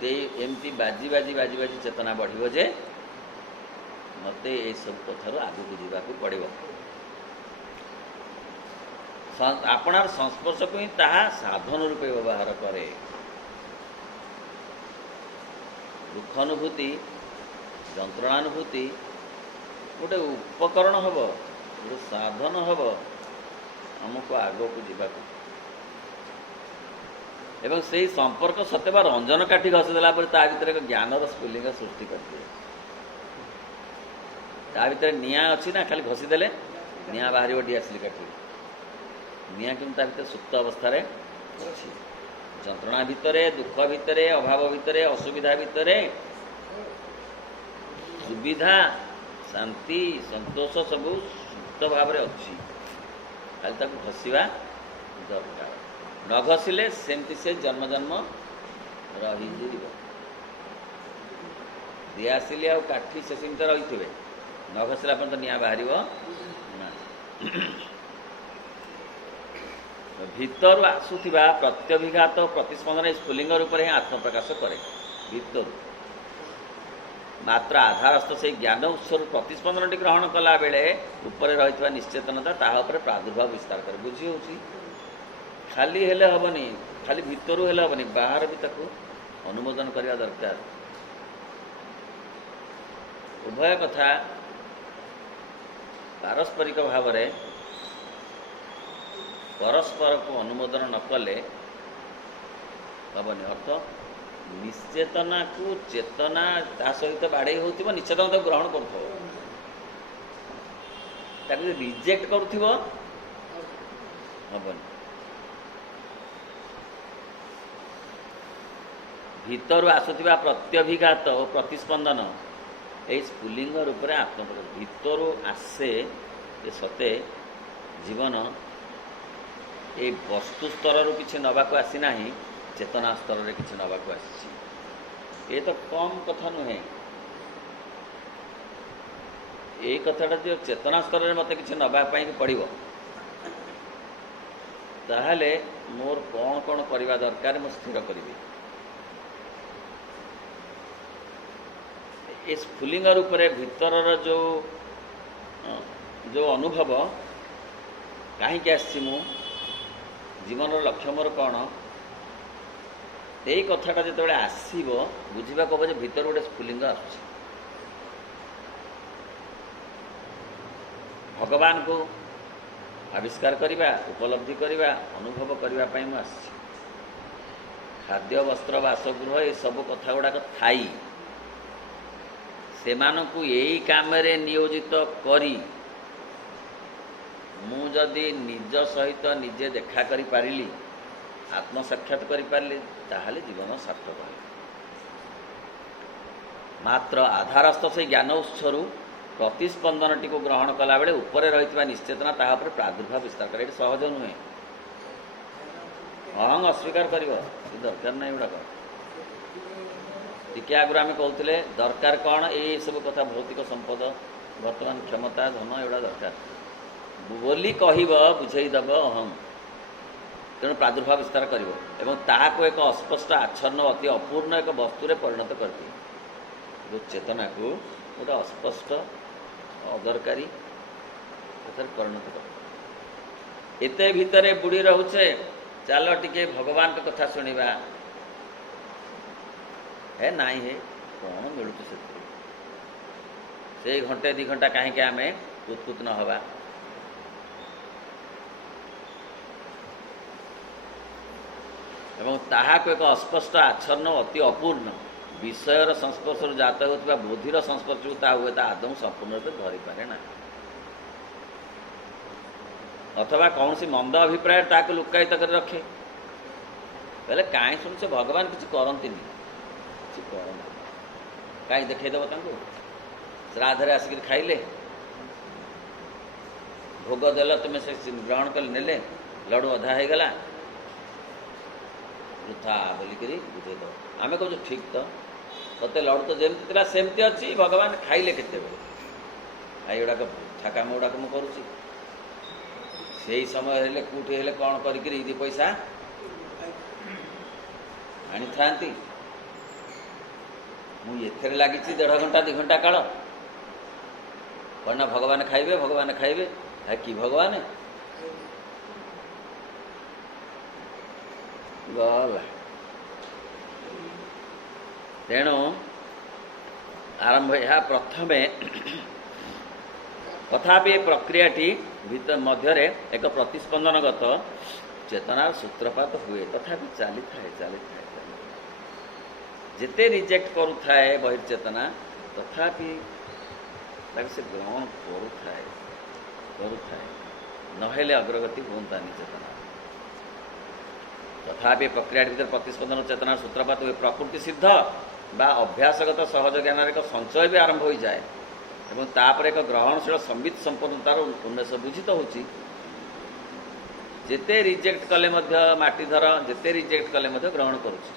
से एमती बाजी बाजी बाजी बाजी चेतना बढ़िबो जे मते ए सब कथार आगु को जीवाकू पड़िबो। आपणार संस्पर्श को ही ताहा साधन रूपे व्यवहार करे। दुखानुभूति जंत्रणानुभूति गोटे उपकरण हम गोटे साधन हम आमको आगो को जीवाकू एवं से ही संपर्क सत्य रंजन काठी घसीदेला भर एक ज्ञानर स्फुलिंग सृष्टि करते। भीतर निआ अच्छी ना खाली घसीदेले निआ बाहर डीआसली काठी निआ कि भीतर सुप्त अवस्था अच्छी जंत्रणा भितर दुख भितर अभाव भितर असुविधा भितर सुविधा शांति संतोष सब सुप्त भाव अच्छी खाली ताको घसीवा दरकार। न घसीले सेमती से जन्म जन्म रही दिआसिली आ काठी से सीमित रही थे न घसीला पर्यंत निआ बाहर भीतर आसुवा प्रत्यभिघात प्रतिस्पंदन स्फुलिंग रूप में आत्मप्रकाश करे भीतर मात्र आधारस्थ से ज्ञान उत्सर प्रतिस्पंदन ग्रहण कला बेले ऊपर रही निश्चेतनता तापर प्रादुर्भाव विस्तार करे बुझी हो खाली हेले हेनी खाली भितरू हेले हेनी बाहर भी ताको अनुमोदन करने दरकार। उभय कथा पारस्परिक भाव में परस्पर को अनुमोदन न कले हेनी अर्थ निश्चेतना को चेतना ता सहित बाड़े हो निश्चेतना तो ग्रहण कर रिजेक्ट कर हेनी भीतर आसुवा प्रत्यभिघात और प्रतिस्पंदन ये स्फुलिंग रूप में आत्मप्रकाश भीतर आसे ये सते जीवन ये वस्तु स्तर किसी नवाक आसीना, चेतना स्तर किसी नवाक आसी। ये तो कम कथा नुहे। ये कथाटा जो चेतना स्तर में मत कि नापी पड़ो, ताहले मोर कौन कौन करवा दरकार मु स्थिर करी। ये स्फुलिंग रूप भीतर जो जो अनुभव कहीं आसी जीवन लक्ष्य मोर कौन, यही कथाटा जो आसब बुझा हम जो भीतर गोटे स्फुलिंग आस भगवान को आविष्कार करवा, उपलब्धि करवा, अनुभव करने मुझे खाद्य वस्त्र बासगृह ये सब कथा गुड़ाक थाई से यही काम नियोजित करी मु जदि निज सहित निजे देखा करि पारिली, आत्म साक्षात करि पारिली, ताहले जीवन सार्थक है। मात्र आधारस्थ से ज्ञान उत्सरू प्रतिस्पंदनटी को ग्रहण कला बेले उपरे रही निश्चेतना ता पर प्रादुर्भाव विस्तार कर सहज नुहे। अहंग अस्वीकार कर दरकार ना गुड़ाक टी आगुरी आम कहते दरकार कौन ये सब कथा भौतिक संपद बर्तमान क्षमता धन एगुड़ा दरकार बोली कह बुझेदब अहंग तेणु प्रादुर्भाव विस्तार कर एक अस्पष्ट आच्छन्न अति अपूर्ण एक वस्तु परिणत कर दिए। जो चेतना को गोटे अस्पष्ट अदरकारी परिणत कर एते भितर बुड़ी रोचे। चल टिके भगवान के कथा शुणा है नाई है कौन मिलू से घंटे 2 घंटा कहीं आम उत्पुत न हवा। एवं ताहाको एक अस्पष्ट आच्छन्न अति अपूर्ण विषयर संस्पर्श जात होता बोधिर संस्पर्श हुए आदम संपूर्ण रूप धरी पारे ना, अथवा कौन सी मंद अभिप्राय ताको लुकायित कर रखे पहले कहीं शुण से भगवान किसी करती कहीं देखईदेव श्राद्धे आसिक खाइले भोग देल तुम से ग्रहण कल नेले लडू अधा हो गला वृथा बोलिक बुझेद आम कहूँ ठीक तो ते लडू तो जमी था सेमती अच्छी भगवान खाइले केत गुड़ाक वृथा कम गुड़ाक मुझे करुँची से समय हेले कौटी हेले कौन कर पैसा आनी था मुझे लगी 1.5 घंटा 2 घंटा काल कौन भगवान खाइबे कि भगवान गला तेणु आरंभ यह प्रथमे तथापि प्रक्रियाटी भीतर मध्य एक प्रतिस्पंदनगत चेतनार सूत्रपात हुए तथापि चली थाए जिते रिजेक्ट करुए बहिर्चेतना तथापि से ग्रहण करुए नहेले अग्रगति हूँतानी चेतना तथापि प्रक्रिया भीतर प्रतिस्पंदन चेतनार सूत्रपात हुए प्रकृति सिद्ध बा अभ्यासगत सहज ज्ञान एक संचय भी आरंभ हो जाए एवं तापर एक ग्रहणशील संबित संपन्नतार उन्मेष बुझित होची। जेते रिजेक्ट कले माटीधर जेते रिजेक्ट कले ग्रहण करुच्ची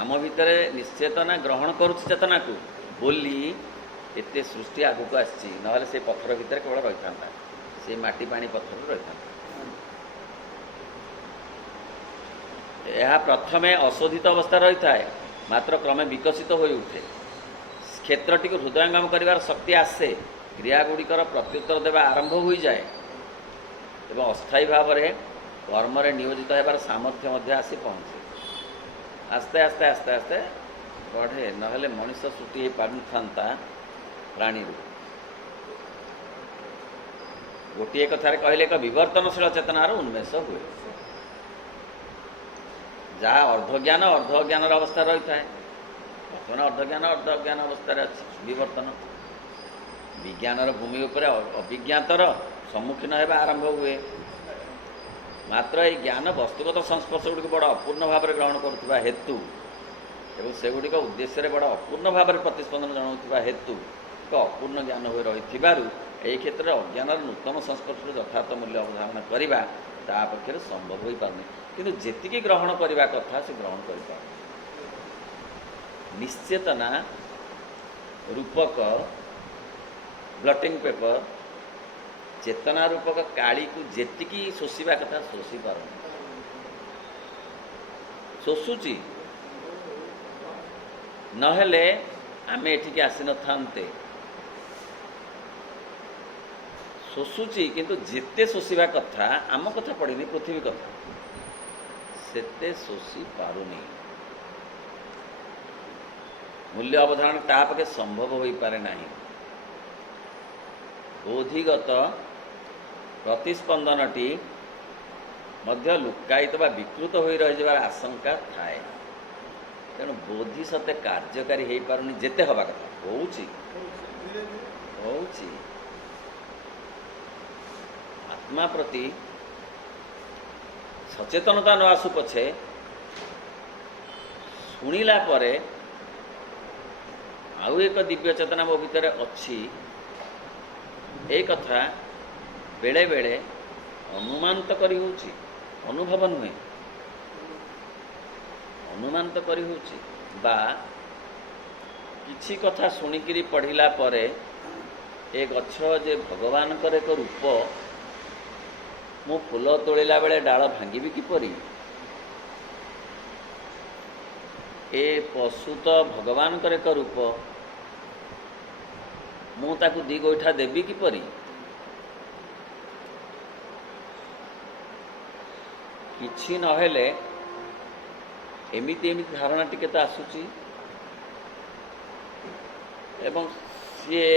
आम भितर निश्चेतना ग्रहण करुच्ची चेतना को बोली एते सृष्टि आगक आसी ना से पत्थर भितर केवल रही था से माटी पानी पत्थर रही था। यह प्रथमे अशोधित अवस्था रही था मात्र क्रमे विकसित हो उठे क्षेत्रटी को हृदयंगम कर शक्ति आसे क्रियागुड़िकर प्रत्युत्तर देवा आरंभ हो जाए एवं अस्थायी भाव में कर्म नियोजित होबार सामर्थ्य आसी पहुँचे आस्ते आस्ते आस्ते आस्ते बढ़े नहले मनुष्य सृष्टि पार था प्राणी गोटे कथार कहले एक विवर्तनशील चेतनार उन्मेष हुए जहाँ अर्धज्ञान अर्ध अज्ञान अवस्था रही था बर्तमान अर्धज्ञान अर्ध अज्ञान अवस्था विवर्तन विज्ञानर भूमि उपर अभिज्ञातर सम्मुखीन होगा आरंभ हुए मात्र ये ज्ञान वस्तुगत संस्पर्श गुड़िक बड़ा अपूर्ण भाव में ग्रहण करुवा हेतु एवं से गुड़िक उद्देश्य बड़ा अपूर्ण भाव में प्रतिस्पंदन जनाऊा हेतु एक अपूर्ण ज्ञान हो रही এই ক্ষেত্রে অজ্ঞାନର ନୂତନ ସଂସ୍ପର୍ଶରେ ଯଥାର୍ଥ ମୂଲ୍ୟ ଅବଧାରଣା କରିବା ତା ପକ୍ଷରେ ସମ୍ଭବ ହୋଇପାରୁନି, କିନ୍ତୁ ଯେତିକି ଗ୍ରହଣ କରିବା କଥା ସେ ଗ୍ରହଣ କରିପାରୁନି। ନିଶ୍ଚେତନା ରୂପକ ବ୍ଲଟିଂ ପେପର ଚେତନା ରୂପକ କାଳିକୁ ଯେତିକି ଶୋଷିବା କଥା ଶୋଷି ପାରୁନି, ଶୋଷୁଛି। ନହେଲେ ଆମେ ଏଠିକି ଆସିନଥାନ୍ତେ। ଶୋଷୁଛି, କିନ୍ତୁ ଯେତେ ଶୋଷିବା କଥା, ଆମ କଥା ପଡ଼ିନି, ପୃଥିବୀ କଥା, ସେତେ ଶୋଷି ପାରୁନି। ମୂଲ୍ୟ ଅବଧାରଣ ତା ପକ୍ଷେ ସମ୍ଭବ ହୋଇପାରେ ନାହିଁ। ବୋଧିଗତ ପ୍ରତିସ୍ପନ୍ଦନଟି ମଧ୍ୟ ଲୁକାୟିତ ବା ବିକୃତ ହୋଇ ରହିଯିବାର ଆଶଙ୍କା ଥାଏ। ତେଣୁ ବୋଧି ସତେ କାର୍ଯ୍ୟକାରୀ ହେଇପାରୁନି, ଯେତେ ହେବା କଥା ହଉଛି। ଆତ୍ମା ପ୍ରତି ସଚେତନତା ନ ଆସୁ ପଛେ ଶୁଣିଲା ପରେ ଆଉ ଏକ ଦିବ୍ୟ ଚେତନା ମୋ ଭିତରେ ଅଛି, ଏ କଥା ବେଳେ ବେଳେ ଅନୁମାନ ତ କରି ହେଉଛି, ଅନୁଭବ ନୁହେଁ, ଅନୁମାନ ତ କରି ହେଉଛି। ବା କିଛି କଥା ଶୁଣିକିରି ପଢ଼ିଲା ପରେ ଏ ଗଛ ଯେ ଭଗବାନଙ୍କର ଏକ ରୂପ, ମୁଁ ଫୁଲ ତୋଳିଲା ବେଳେ ଡାଳ ଭାଙ୍ଗିବି କିପରି? ଏ ପଶୁ ତ ଭଗବାନଙ୍କର ଏକ ରୂପ, ମୁଁ ତାକୁ ଦି ଗୋଇଠା ଦେବି କିପରି? କିଛି ନହେଲେ ଏମିତି ଧାରଣା ଟିକେ ତ ଆସୁଛି, ଏବଂ ସିଏ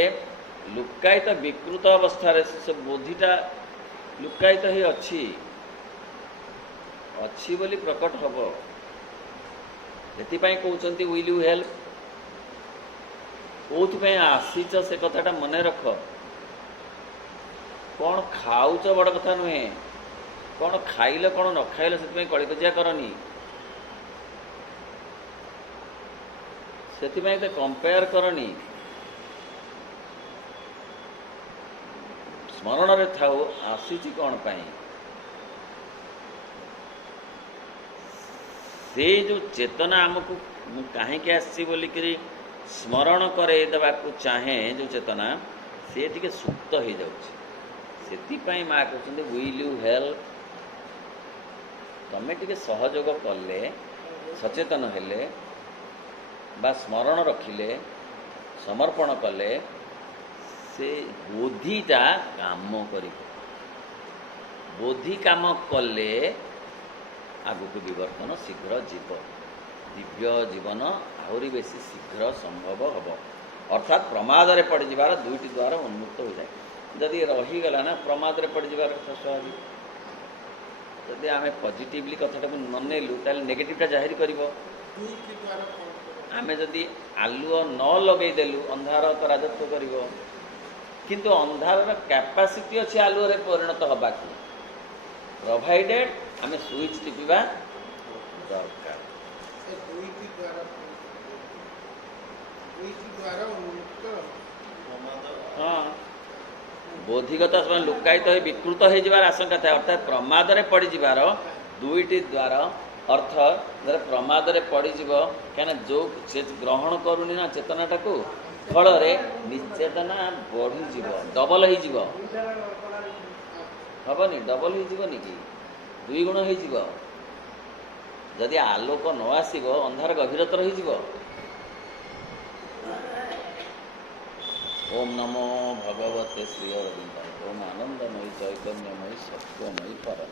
ଲୁକାୟିତ ବିକୃତ ଅବସ୍ଥାରେ ସେ ବୋଧିଟା ଲୁକାୟିତ ହିଁ ଅଛି ବୋଲି ପ୍ରକଟ ହେବ। ସେଥିପାଇଁ କହୁଛନ୍ତି ୱିଲ୍ ୟୁ ହେଲ୍ପ। କେଉଁଥିପାଇଁ ଆସିଛ ସେ କଥାଟା ମନେ ରଖ। କ'ଣ ଖାଉଛ ବଡ଼ କଥା ନୁହେଁ, କ'ଣ ଖାଇଲ କ'ଣ ନ ଖାଇଲ ସେଥିପାଇଁ କଳିକଜିଆ କରନି। ସେଥିପାଇଁ ଏତେ କମ୍ପେୟାର କରନି। ସ୍ମରଣରେ ଥାଉ ଆସିଛି କ'ଣ ପାଇଁ। ସେଇ ଯେଉଁ ଚେତନା ଆମକୁ ମୁଁ କାହିଁକି ଆସିଛି ବୋଲିକିରି ସ୍ମରଣ କରେଇ ଦେବାକୁ ଚାହେଁ, ଯେଉଁ ଚେତନା, ସେ ଟିକେ ସୁପ୍ତ ହେଇଯାଉଛି। ସେଥିପାଇଁ ମା କହୁଛନ୍ତି ୱିଲ୍ ୟୁ ହେଲ୍ପ। ତମେ ଟିକେ ସହଯୋଗ କଲେ, ସଚେତନ ହେଲେ ବା ସ୍ମରଣ ରଖିଲେ, ସମର୍ପଣ କଲେ, ସେ ବୋଧିଟା କାମ କରିବ। ବୋଧି କାମ କଲେ ଆଗକୁ ବିବର୍ତ୍ତନ ଶୀଘ୍ର ଯିବ, ଦିବ୍ୟ ଜୀବନ ଆହୁରି ବେଶୀ ଶୀଘ୍ର ସମ୍ଭବ ହେବ। ଅର୍ଥାତ୍ ପ୍ରମାଦରେ ପଡ଼ିଯିବାର ଦୁଇଟି ଦ୍ୱାର ଉନ୍ମୁକ୍ତ ହୋଇଯାଏ। ଯଦି ରହିଗଲା ନା ପ୍ରମାଦରେ ପଡ଼ିଯିବାର ସ୍ୱାଭାବିକ। ଯଦି ଆମେ ପଜିଟିଭଲି କଥାଟାକୁ ନ ନେଲୁ ତାହେଲେ ନେଗେଟିଭଟା ଜାହିର କରିବ। ଆମେ ଯଦି ଆଲୁଅ ନ ଲଗେଇଦେଲୁ ଅନ୍ଧାର ତ ରାଜତ୍ୱ କରିବ। କିନ୍ତୁ ଅନ୍ଧାରର କ୍ୟାପାସିଟି ଅଛି ଆଲୁଅରେ ପରିଣତ ହେବାକୁ, ପ୍ରୋଭାଇଡେଡ୍ ଆମେ ସୁଇଚ୍ ଟିପିବା ଦରକାର। ହଁ, ବୋଧିଗତ ଲୁକାୟିତ ହୋଇ ବିକୃତ ହୋଇଯିବାର ଆଶଙ୍କା ଥାଏ। ଅର୍ଥାତ୍ ପ୍ରମାଦରେ ପଡ଼ିଯିବାର ଦୁଇଟି ଦ୍ୱାର। ଅର୍ଥ ଧର ପ୍ରମାଦରେ ପଡ଼ିଯିବ, କାହିଁକିନା ଯେଉଁ ସେ ଗ୍ରହଣ କରୁନି ନା ଚେତନାଟାକୁ, ଫଳରେ ନିଶ୍ଚେତନା ବଢ଼ିଯିବ, ଡବଲ ହେଇଯିବ। ହେବନି? ଡବଲ ହେଇଯିବନି କି? 2 ଗୁଣ ହେଇଯିବ। ଯଦି ଆଲୋକ ନ ଆସିବ ଅନ୍ଧାର ଗଭୀରତର ହେଇଯିବ। ଓମ୍ ନମୋ ଭଗବତେ ଶ୍ରୀ ଅରବିନ୍ଦାୟ। ଓମ୍ ଆନନ୍ଦମୟୀ ଚୈତନ୍ୟମୟୀ ସତ୍ୟମୟୀ ପରମ।